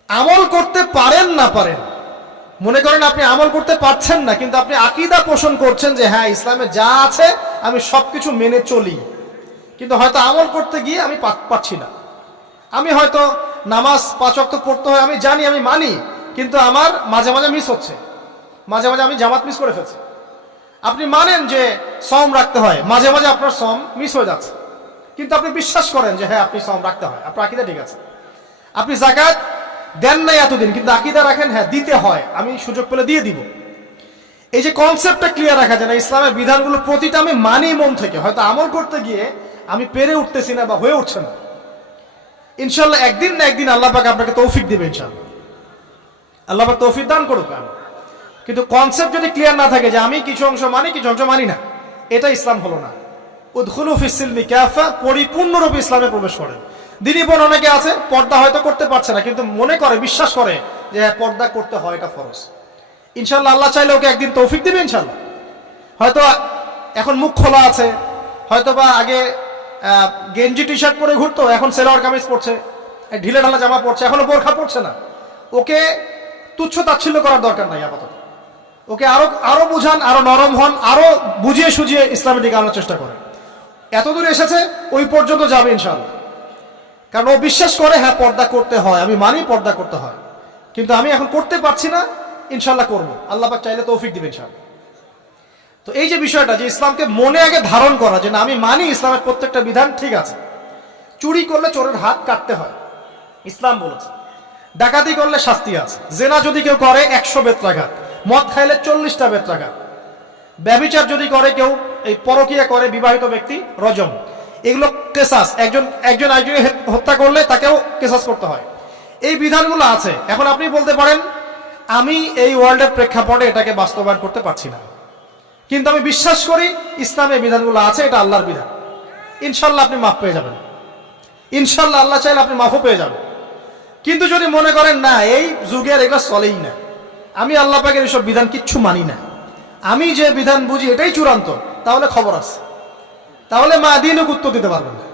আমল করতে পারেন না পারেন, মনে করেন আপনি আমল করতে পারছেন না, কিন্তু আপনি আকীদা পোষণ করছেন যে হ্যাঁ ইসলামে যা আছে আমি সবকিছু মেনে চলি, কিন্তু হয়তো আমল করতে গিয়ে আমি পারছি না। আমি হয়তো নামাজ 5 ওয়াক্ত পড়তে হয়, আমি জানি, আমি মানি, কিন্তু আমার মাঝে মাঝে মিস হচ্ছে, মাঝে মাঝে আমি জামাত মিস করে ফেলছি। আপনি মানেন যে সওম রাখতে হয়, মাঝে মাঝে আপনার সওম মিস হয়ে যাচ্ছে, কিন্তু আপনি বিশ্বাস করেন যে হ্যাঁ আপনি সওম রাখতে হয়, আপনার আকীদা ঠিক আছে। আপনি যাকাত দেন নাই এতদিন, কিন্তু আকীদা রাখেন হ্যাঁ দিতে হয়, আমি সুযোগ পেলে দিয়ে দিব। এই যে কনসেপ্টটা ক্লিয়ার রাখা যায় না, ইসলামের বিধানগুলো প্রতিটা আমি মানি মন থেকে, হয়তো আমল করতে গিয়ে আমি পেরে উঠতেছি না বা হয়ে উঠছে না। ইনশাআল্লাহ একদিন না একদিন আল্লাহ পাক আপনাকে তৌফিক দিবে ইনশাআল্লাহ, আল্লাহ পাক তৌফিক দান করুক। কিন্তু কনসেপ্ট যদি ক্লিয়ার না থাকে যে আমি কিছু অংশ মানি কিছু অংশ মানি না, এটা ইসলাম হলো না। উদখুলু ফিস সিলমি কাফা, পরিপূর্ণরূপে ইসলামে প্রবেশ করেন। দিনী বোন অনেকে আছে পর্দা হয়তো করতে পারছে না, কিন্তু মনে করে, বিশ্বাস করে যে হ্যাঁ পর্দা করতে হয়, এটা ফরজ। ইনশাআল্লাহ আল্লাহ চাইলে ওকে একদিন তৌফিক দিবে ইনশাআল্লাহ। হয়তো এখন মুখ খোলা আছে, হয়তো বা আগে গেঞ্জি টি শার্ট পরে ঘুরতো, এখন সেলোয়ার কামিজ পরছে, ঢিলে ঢালা জামা পরছে, এখনো বোরখা পরছে না। ওকে তুচ্ছ তাচ্ছিল্য করার দরকার নাই আপাতত, ওকে আরো বুঝান, আরো নরম হন, আরো বুঝিয়ে সুঝিয়ে ইসলামের দিকে আনার চেষ্টা করেন। এতদূর এসেছে, ওই পর্যন্ত যাবে ইনশাআল্লাহ। কারণ ও বিশ্বাস করে হ্যাঁ পর্দা করতে হয়, আমি মানি পর্দা করতে হয়, কিন্তু আমি এখন করতে পারছি না, ইনশাআল্লাহ করবো, আল্লাহ পাক চাইলে তৌফিক দিবেন ইনশাআল্লাহ। তো এই যে বিষয়টা, যে ইসলামকে মনে আগে ধারণ করা, যে না আমি মানি ইসলামের প্রত্যেকটা বিধান ঠিক আছে। চুরি করলে চোরের হাত কাটতে হয়, ইসলাম বলেছে। ডাকাতি করলে শাস্তি আছে, জেনা যদি কেউ করে 100 বেত্রাঘাত, মদ খাইলে 40টা বেত্রাঘাত, ব্যভিচার যদি করে কেউ, এই পরকীয়া করে বিবাহিত ব্যক্তি, রজম। এগুলো কেসাস, একজন একজনকে হত্যা করলে তাকেও কেসাস করতে হয়। এই বিধানগুলো আছে। এখন আপনি বলতে পারেন আমি এই ওয়ার্ল্ডের প্রেক্ষাপটে এটাকে বাস্তবায়ন করতে পারছি না, কিন্তু আমি বিশ্বাস করি ইসলামের বিধানগুলো আছে, এটা আল্লাহর বিধান। ইনশাআল্লাহ আপনি মাফ পেয়ে যাবেন, ইনশাআল্লাহ আল্লাহ চাইলে আপনি মাফও পেয়ে যাবেন। কিন্তু যদি মনে করেন না এই যুগের এগুলো চলেই না, আমি আল্লাহ পাকের এসব বিধান কিচ্ছু মানি না, আমি যে বিধান বুঝি এটাই চূড়ান্ত, তাহলে খবর আছে, তাহলে মাদিনুক উত্তর দিতে পারবেন না।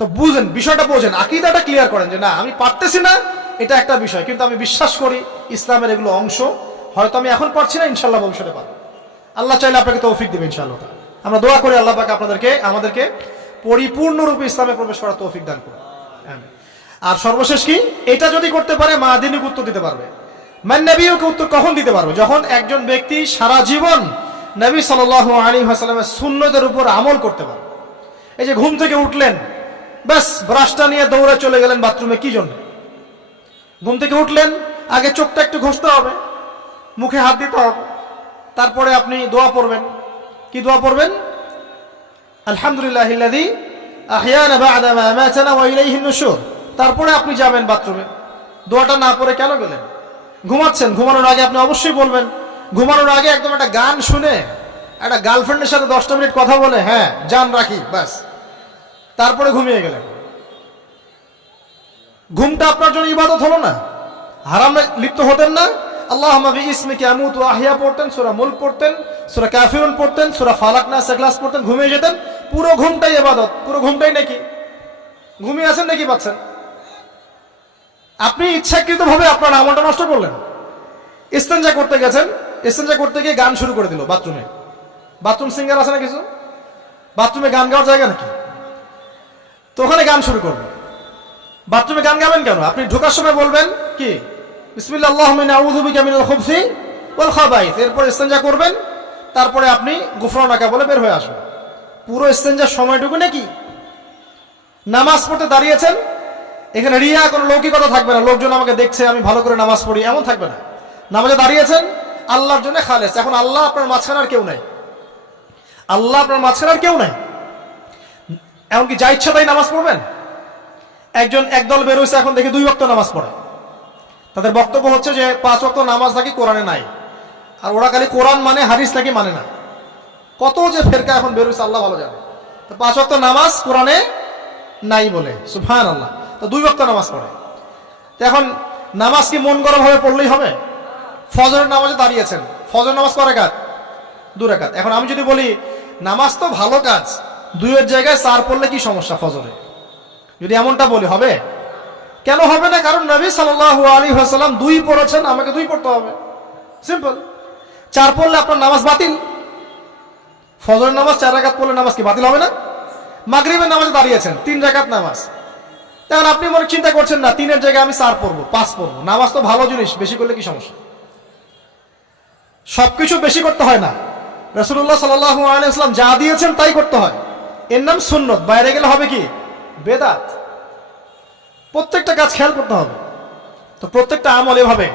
তো বুঝেন, বিষয়টা বোঝেন, আকীদাটা ক্লিয়ার করেন যে না আমি পারতেছি না, এটা একটা বিষয়, কিন্তু আমি বিশ্বাস করি ইসলামের এগুলো অংশ, হয়তো আমি এখন পারছি না, ইনশাআল্লাহ ভবিষ্যতে পারবো। আল্লাহ চাইলে আপনাকে তৌফিক দিবেন ইনশাআল্লাহ। আমরা দোয়া করি আল্লাহ পাক আমাদেরকে পরিপূর্ণরূপে ইসলামে প্রবেশ করার তৌফিক দান করুন। আর সর্বশেষ কি, এটা যদি করতে পারে মাদিনুক উত্তর দিতে পারবে। মান নবিয়ুকে উত্তর কখন দিতে পারবে? যখন একজন ব্যক্তি সারা জীবন নবী সাল্লাল্লাহু আলাইহি ওয়াসাল্লামের সুন্নতের উপর আমল করতে পারবে। এই যে ঘুম থেকে উঠলেন, ব্যাস ব্রাশটা নিয়ে দৌড়ে চলে গেলেন বাথরুমে, কি জন্য? ঘুম থেকে উঠলেন, আগে চোখটা একটু ঘষতে হবে, মুখে হাত দিতে হবে, তারপরে আপনি দোয়া পড়বেন। কি দোয়া পড়বেন? আলহামদুলিল্লাহিল্লাযী আহইয়ানা বা'দা মা আমাতানা ওয়া ইলাইহিন নুশুর। তারপরে আপনি যাবেন বাথরুমে। দোয়াটা না পড়ে কেন গেলেন? ঘুমাচ্ছেন, ঘুমানোর আগে আপনি অবশ্যই বলবেন। ঘুমানোর আগে একদম একটা গান শুনে, একটা গার্লফ্রেন্ডের সাথে 10টা মিনিট কথা বলে হ্যাঁ জান রাখি, ব্যাস, তারপরে ঘুমিয়ে গেলেন। ঘুমটা আপনার জন্য ইবাদত হলো না? হারামে লিপ্ত হতেন না? আল্লাহুম্মা বিইসমিকা আমুতু ওয়া আহইয়া পড়তেন, সূরা মুলক পড়তেন, সূরা কাফিরুন পড়তেন, সূরা ফালাক নাস ইখলাস পড়তেন, ঘুমিয়ে যেতেন। পুরো ঘুমটাই ইবাদত, পুরো ঘুমটাই নাকি ঘুমিয়ে আছেন নাকি পাচ্ছেন? আপনি ইচ্ছাকৃতভাবে আপনার আমলটা নষ্ট করলেন। ইস্তেঞ্জা করতে গেছেন, ইস্তেঞ্জা করতে গিয়ে গান শুরু করে দিল বাথরুমে। বাথরুম সিঙ্গার আছে না কিছু? বাথরুমে গান গাওয়ার জায়গা নাকি? তো ওখানে গান শুরু করবে। বাথরুমে গান গাবেন কেন? আপনি ঢোকার সময় বলবেন কি, বিসমিল্লাহ আল্লাহুম্মা ইন্নী আউযু বিকা মিনাল খুবসি ওয়াল খাবাইস, এরপর ইস্তেঞ্জা করবেন, তারপরে আপনি গুফরানাকা বলে বের হয়ে আসবেন। পুরো ইস্তেঞ্জার সময়টুকু নাকি? নামাজ পড়তে দাঁড়িয়েছেন, এখানে রিয়া কোনো লৌকিকতা থাকবে না, লোকজন আমাকে দেখছে আমি ভালো করে নামাজ পড়ি, এমন থাকবে না। নামাজে দাঁড়িয়েছেন আল্লাহর জন্য খালেস। এখন আল্লাহ আপনার মাঝখানে আর কেউ নাই, আল্লাহ আপনার মাঝখানে আর কেউ নাই। এমনকি যা ইচ্ছা তাই নামাজ পড়বেন। একদল বেরোইছে, এখন দেখি 2 ওয়াক্ত নামাজ পড়ে। তাদের বক্তব্য হচ্ছে যে 5 ওয়াক্ত নামাজ নাকি কোরআনে নাই, আর ওরা খালি কোরআন মানে হাদিস নাকি মানে না। কত যে ফেরকা এখন বেরোইছে আল্লাহ ভালো জানে। তো 5 ওয়াক্ত নামাজ কোরআনে নাই বলে, সুবহানাল্লাহ। তো 2 ওয়াক্ত নামাজ পড়ে। তো এখন নামাজ কি মন গড়া ভাবে পড়লেই হবে? ফজরের নামাজে দাঁড়িয়েছেন, ফজর নামাজ কয় রাকাত? 2 রাকাত। এখন আমি যদি বলি নামাজ তো ভালো কাজ, 2-এর জায়গায় 4 পড়লে কি সমস্যা ফজরে? যদি এমনটা বলি হবে? কেন হবে না? কারণ নবী সাল্লাল্লাহু আলাইহি ওয়াসাল্লাম 2 পড়েছেন, আমাকে 2 পড়তে হবে, সিম্পল। 4 পড়লে আপনার নামাজ বাতিল। ফজরের নামাজ 4 রাকাত পড়লে নামাজ কি বাতিল হবে না? মাগরিবের নামাজে দাঁড়িয়েছেন 3 রাকাত নামাজ, তখন আপনি মনে চিন্তা করছেন না 3-এর জায়গায় আমি 4 পড়বো, 5 পড়বো। নামাজ তো ভালো জিনিস, বেশি করলে কি সমস্যা? সবকিছু বেশি করতে হয় না। রাসূলুল্লাহ সাল্লাল্লাহু আলাইহি ওয়াসাল্লাম যা দিয়েছেন তাই করতে হয়, এর নাম সুন্নত। বাইরে গেলে হবে কি? বেদাত। প্রত্যেকটা কাজ খেয়াল করতে হবে। তো প্রত্যেকটা আমল এভাবে।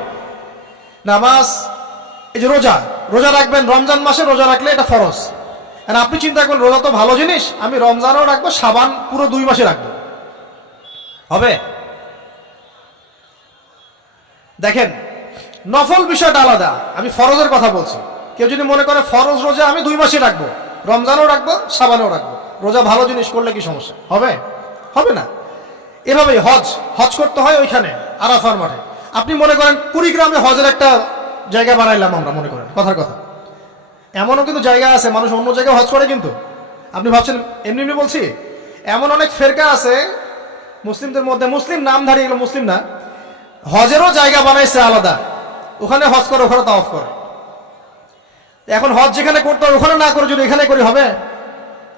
নামাজ, এই যে রোজা রাখবেন, রমজান মাসে রোজা রাখলে এটা ফরজ। আর আপনি চিন্তা করেন রোজা তো ভালো জিনিস, আমি রমজানও রাখবো, শাবান পুরো 2 মাসে রাখবো, হবে? দেখেন, নফল বিষয়টা আলাদা, আমি ফরজের কথা বলছি। কেউ যদি মনে করে ফরজ রোজা আমি 2 মাসে রাখবো, রমজানও রাখবো, শাবানও রাখবো, রোজা ভালো জিনিস করলে কি সমস্যা হবে? হবে না। এভাবেই হজ করতে হয় ওইখানে আরাফার মাঠে। আপনি মনে করেন কুড়িগ্রামে হজের একটা জায়গা বানাইলাম আমরা, মনে করেন কথার কথা, এমনও কিন্তু জায়গা আছে মানুষ অন্য জায়গায় হজ করে, কিন্তু আপনি ভাবছেন এমনি এমনি বলছি। এমন অনেক ফেরকা আছে মুসলিমদের মধ্যে, মুসলিম নামধারী, এগুলো মুসলিম না, হজেরও জায়গা বানাইছে আলাদা, ওখানে হজ করে, ওখানে তাওয়াফ করে। এখন হজ যেখানে করতে হবে ওখানে না করে যদি এখানে করি, হবে?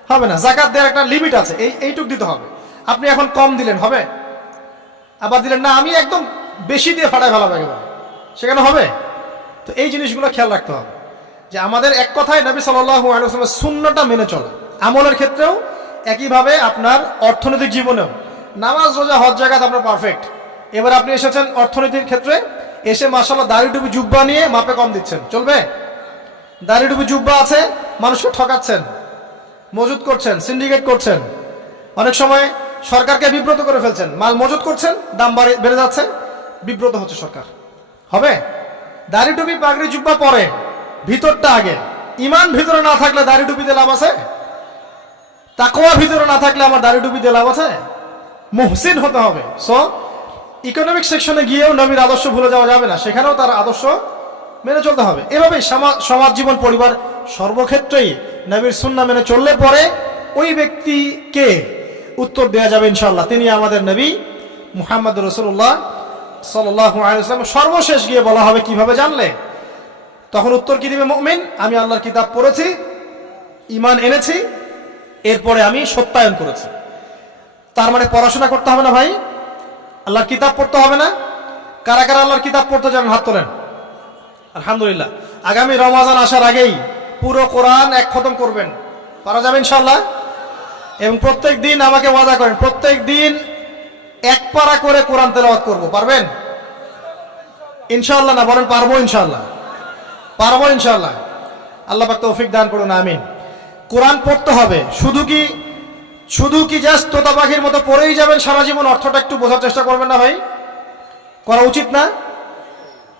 হবে না। যাকাত দেওয়ার একটা লিমিট আছে, এইটুক দিতে হবে। আপনি এখন কম দিলেন, হবে? আবার দিলেন না আমি একদম বেশি দিয়ে ফাটায় ফেলাবো একেবারে, সেখানে হবে? তো এই জিনিসগুলো খেয়াল রাখতে হবে যে আমাদের এক কথায় নবী সাল্লাল্লাহু আলাইহি ওয়াসাল্লামের সুন্নাহটা মেনে চলা। আমলের ক্ষেত্রেও একইভাবে, আপনার অর্থনৈতিক জীবনেও নামাজ, রোজা, হজ, জাকাত আপনার পারফেক্ট। এবার আপনি এসেছেন অর্থনীতির ক্ষেত্রে, এসে মাশাআল্লাহ দাড়ি টুপি জুব্বা নিয়ে মাপে কম দিচ্ছেন, চলবে? দাড়ি টুপি জুব্বা আছে, মানুষকে ঠকাচ্ছেন, মজুদ করছেন, সিন্ডিকেট করছেন, অনেক সময় সরকারকে বিব্রত করে ফেলছেন, মাল মজুদ করছেন, দাম বেড়ে যাচ্ছে, বিব্রত হচ্ছে সরকার, হবে? দাড়ি টুপি পাগড়ি জুব্বা পরে, ভিতরটা আগে। ইমান ভিতরে না থাকলে দাড়ি টুপি দিয়ে লাভ আছে? তাকওয়া ভিতরে না থাকলে আমার দাড়ি টুপি দিয়ে লাভ আছে? মুহসিন হতে হবে। সো ইকোনমিক সেকশনে গিয়েও নবীর আদর্শ ভুলে যাওয়া যাবে না, সেখানেও তার আদর্শ মেনে চলতে হবে। এভাবেই সমাজ জীবন, পরিবার, সর্বক্ষেত্রেই নবীর সুন্নাহ মেনে চললে পরে ওই ব্যক্তিকে উত্তর দেওয়া যাবে ইনশাআল্লাহ, তিনি আমাদের নবী মুহাম্মদ রাসূলুল্লাহ সাল্লাল্লাহু আলাইহি ওয়াসাল্লাম। সর্বশেষ গিয়ে বলা হবে কিভাবে জানলে? তখন উত্তর কি দিবে মুমিন? আমি আল্লাহর কিতাব পড়েছি, ঈমান এনেছি, এরপরে আমি সত্যায়ন করেছি। তার মানে পড়াশোনা করতে হবে না ভাই? আল্লাহর কিতাব পড়তে হবে না? কারা কারা আল্লাহর কিতাব পড়তে জানেন হাত তোলেন। আলহামদুলিল্লাহ। আগামী রমজান আসার আগেই পুরো কোরআন এক খতম করবেন, পারা যাবে ইনশাআল্লাহ? এবং প্রত্যেক দিন আমাকে ওয়াদা করেন, প্রত্যেক দিন 1 পারা করে কোরআন তেলাওয়াত করব, পারবেন ইনশাআল্লাহ? না বলেন পারবো ইনশাআল্লাহ? পারবো ইনশাআল্লাহ। আল্লাহ পাক তৌফিক দান করুন, আমিন। কোরআন পড়তে হবে। শুধু কি জাস্ট তোতা পাখির মতো পড়েই যাবেন সারা জীবন? অর্থটা একটু বোঝার চেষ্টা করবেন না ভাই? করা উচিত না?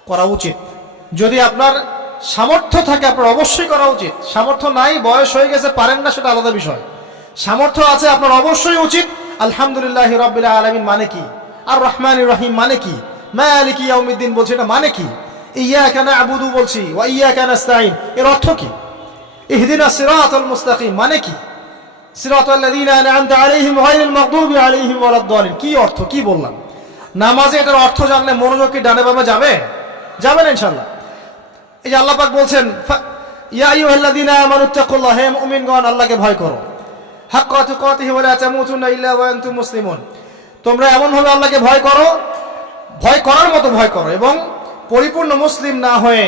করা উচিত। যদি আপনার সামর্থ্য থাকে আপনার অবশ্যই করা উচিত। সামর্থ্য নাই, বয়স হয়ে গেছে, পারেন না, সেটা আলাদা বিষয়। সামর্থ্য আছে আপনার অবশ্যই উচিত। আলহামদুলিল্লাহি রাব্বিল আলামিন মানে কি? আর রহমানির রহিম মানে কি? মালিকি ইয়াউমিদ্দিন বলছি, এটা মানে কি? ইয়াকা না'বুদু বলছি, ওয়া ইয়াকা নাস্তাঈন, এর অর্থ কি? ইহদিনাস সিরাতাল মুস্তাকিম মানে কি? সিরাতাল লাযীনা আন'আমতা আলাইহিম গায়রিল মাগদুবি আলাইহিম ওয়ালাদ-দালিন, কি অর্থ, কি বললাম? নামাজে এটার অর্থ জানলে মনোযোগ কি ডানে বামে যাবে? যাবে না ইনশাআল্লাহ। এই যে আল্লাহ পাক বলছেন ইয়া আইয়ুহাল্লাযীনা আমানুত্তাকুল্লাহ, হে মুমিনগণ আল্লাহকে ভয় করো। হাক্কা তুকাতিহি ওয়া লা তামুতুন্না ইল্লা ওয়া আনতুম মুসলিমুন। তোমরা এমনভাবে আল্লাহকে ভয় করো, ভয় করার মতো ভয় করো, এবং পরিপূর্ণ মুসলিম না হয়ে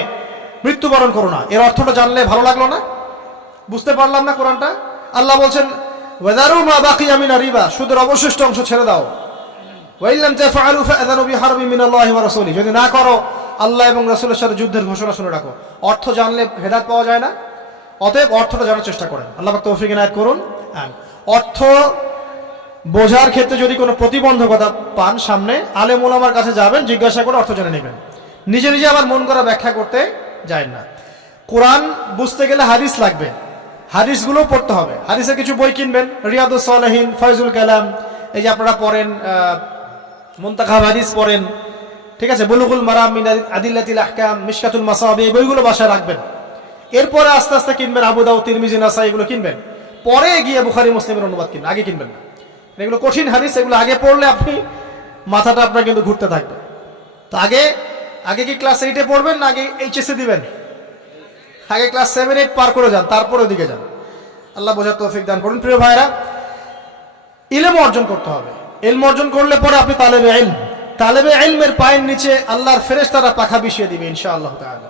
মৃত্যুবরণ করো না। এর অর্থটা জানলে ভালো লাগলো না? বুঝতে পারলাম না কোরআনটা? আল্লাহ বলছেন ওয়াদারু মা বাকিয়া মিনার রিবা, সুদের অবশিষ্ট অংশ ছেড়ে দাও। ওয়া ইল্লাম তাফআলু ফাআযানু বিহারবিন মিনাল্লাহি ওয়া রাসূলিহি, যদি না করো আল্লাহ এবং রাসূলের সাথে যুদ্ধের ঘোষণা শুনে রাখো। অর্থ জানলে হেদায়েত পাওয়া যায় না? অতএব অর্থটা জানার চেষ্টা করেন। আল্লাহ পাক তৌফিক ইনায়াত করুন। অর্থ বোঝার ক্ষেত্রে যদি কোনো প্রতিবন্ধকতা পান সামনে, আলেম ওলামার কাছে যাবেন, জিজ্ঞাসা করে অর্থ জেনে নেবেন। নিজে নিজে আবার মন করা ব্যাখ্যা করতে যায় না। কোরআন বুঝতে গেলে হাদিস লাগবে, হাদিসগুলো পড়তে হবে। হাদিসের কিছু বই কিনবেন, রিয়াদুস সালেহিন, ফয়জুল কালাম, এই যে আপনারা পড়েন, মুনতাখাব হাদিস পড়েন, ঠিক আছে, বুলুগুল মারাম মিন আদিল্লাতিল আহকাম, মিশকাতুল মাসাবি, এই বইগুলো বাসায় রাখবেন। এরপরে আস্তে আস্তে কিনবেন আবু দাউদ, তিরমিজি, নাসাই, এগুলো কিনবেন। পরে গিয়ে বুখারী মুসলিমের অনুবাদ কিনবেন, আগে কিনবেন না। এগুলো কঠিন হাদিস, এগুলো আগে পড়লে আপনি মাথাটা আপনার কিন্তু ঘুরতে থাকবে। তো আগে কি ক্লাস 8-এ পড়বেন না আগে এইচএসএ দিবেন? আগে ক্লাস 7-8 পার করে যান, তারপরে ওদিকে যান। আল্লাহ বোঝার তৌফিক দান করুন। প্রিয় ভাইরা, ইলম অর্জন করতে হবে। ইলম অর্জন করলে পরে আপনি তালেবে ইলম, তালেবে ইলমের পায়ের নিচে আল্লাহর ফেরেশতারা পাখা বিছিয়ে দিবে ইনশাআল্লাহ তাআলা।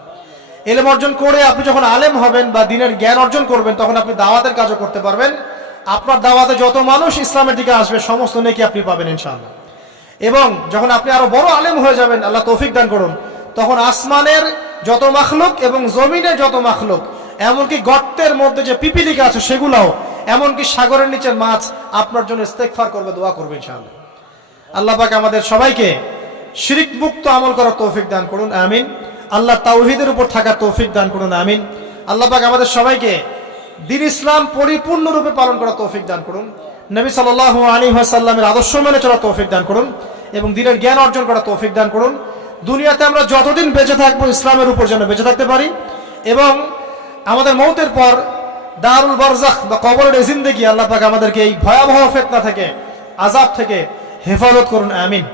ইলম অর্জন করে আপনি যখন আলেম হবেন বা দ্বীনের জ্ঞান অর্জন করবেন, তখন আপনি দাওয়াতের কাজও করতে পারবেন। আপনার দাওয়াতে যত মানুষ ইসলামের দিকে আসবে সমস্ত নেকি আপনি পাবেন ইনশাআল্লাহ। এবং যখন আপনি আরো বড় আলেম হয়ে যাবেন, আল্লাহ তৌফিক দান করুন, তখন আসমানের যত মাখলুক এবং জমিনের যত মাখলুক, এমনকি গর্তের মধ্যে যে পিপিলিকা আছে সেগুলাও, এমনকি সাগরের নিচের মাছ আপনার জন্য ইস্তেগফার করবে, দোয়া করবে ইনশাআল্লাহ। আল্লাহ পাক আমাদের সবাইকে শিরক মুক্ত আমল করার তৌফিক দান করুন, আমিন। আল্লাহ তাওহীদের উপর থাকার তৌফিক দান করুন, আমিন। আল্লাহ পাক আমাদের সবাইকে দ্বীন ইসলাম পরিপূর্ণরূপে পালন করার তৌফিক দান করুন, নবী সাল্লাল্লাহু আলাইহি ওয়াসাল্লামের আদর্শ মেনে চলার তৌফিক দান করুন, এবং দ্বীনের জ্ঞান অর্জন করার তৌফিক দান করুন। দুনিয়াতে আমরা যতদিন বেঁচে থাকবো ইসলামের উপর যেন বেঁচে থাকতে পারি, এবং আমাদের মৌতের পর দারুল বারজাখ বা কবরের জিন্দেগি, আল্লাহ পাক আমাদেরকে এই ভয়াবহ ফিতনা থেকে, আযাব থেকে হেফাজত করুন, আমিন।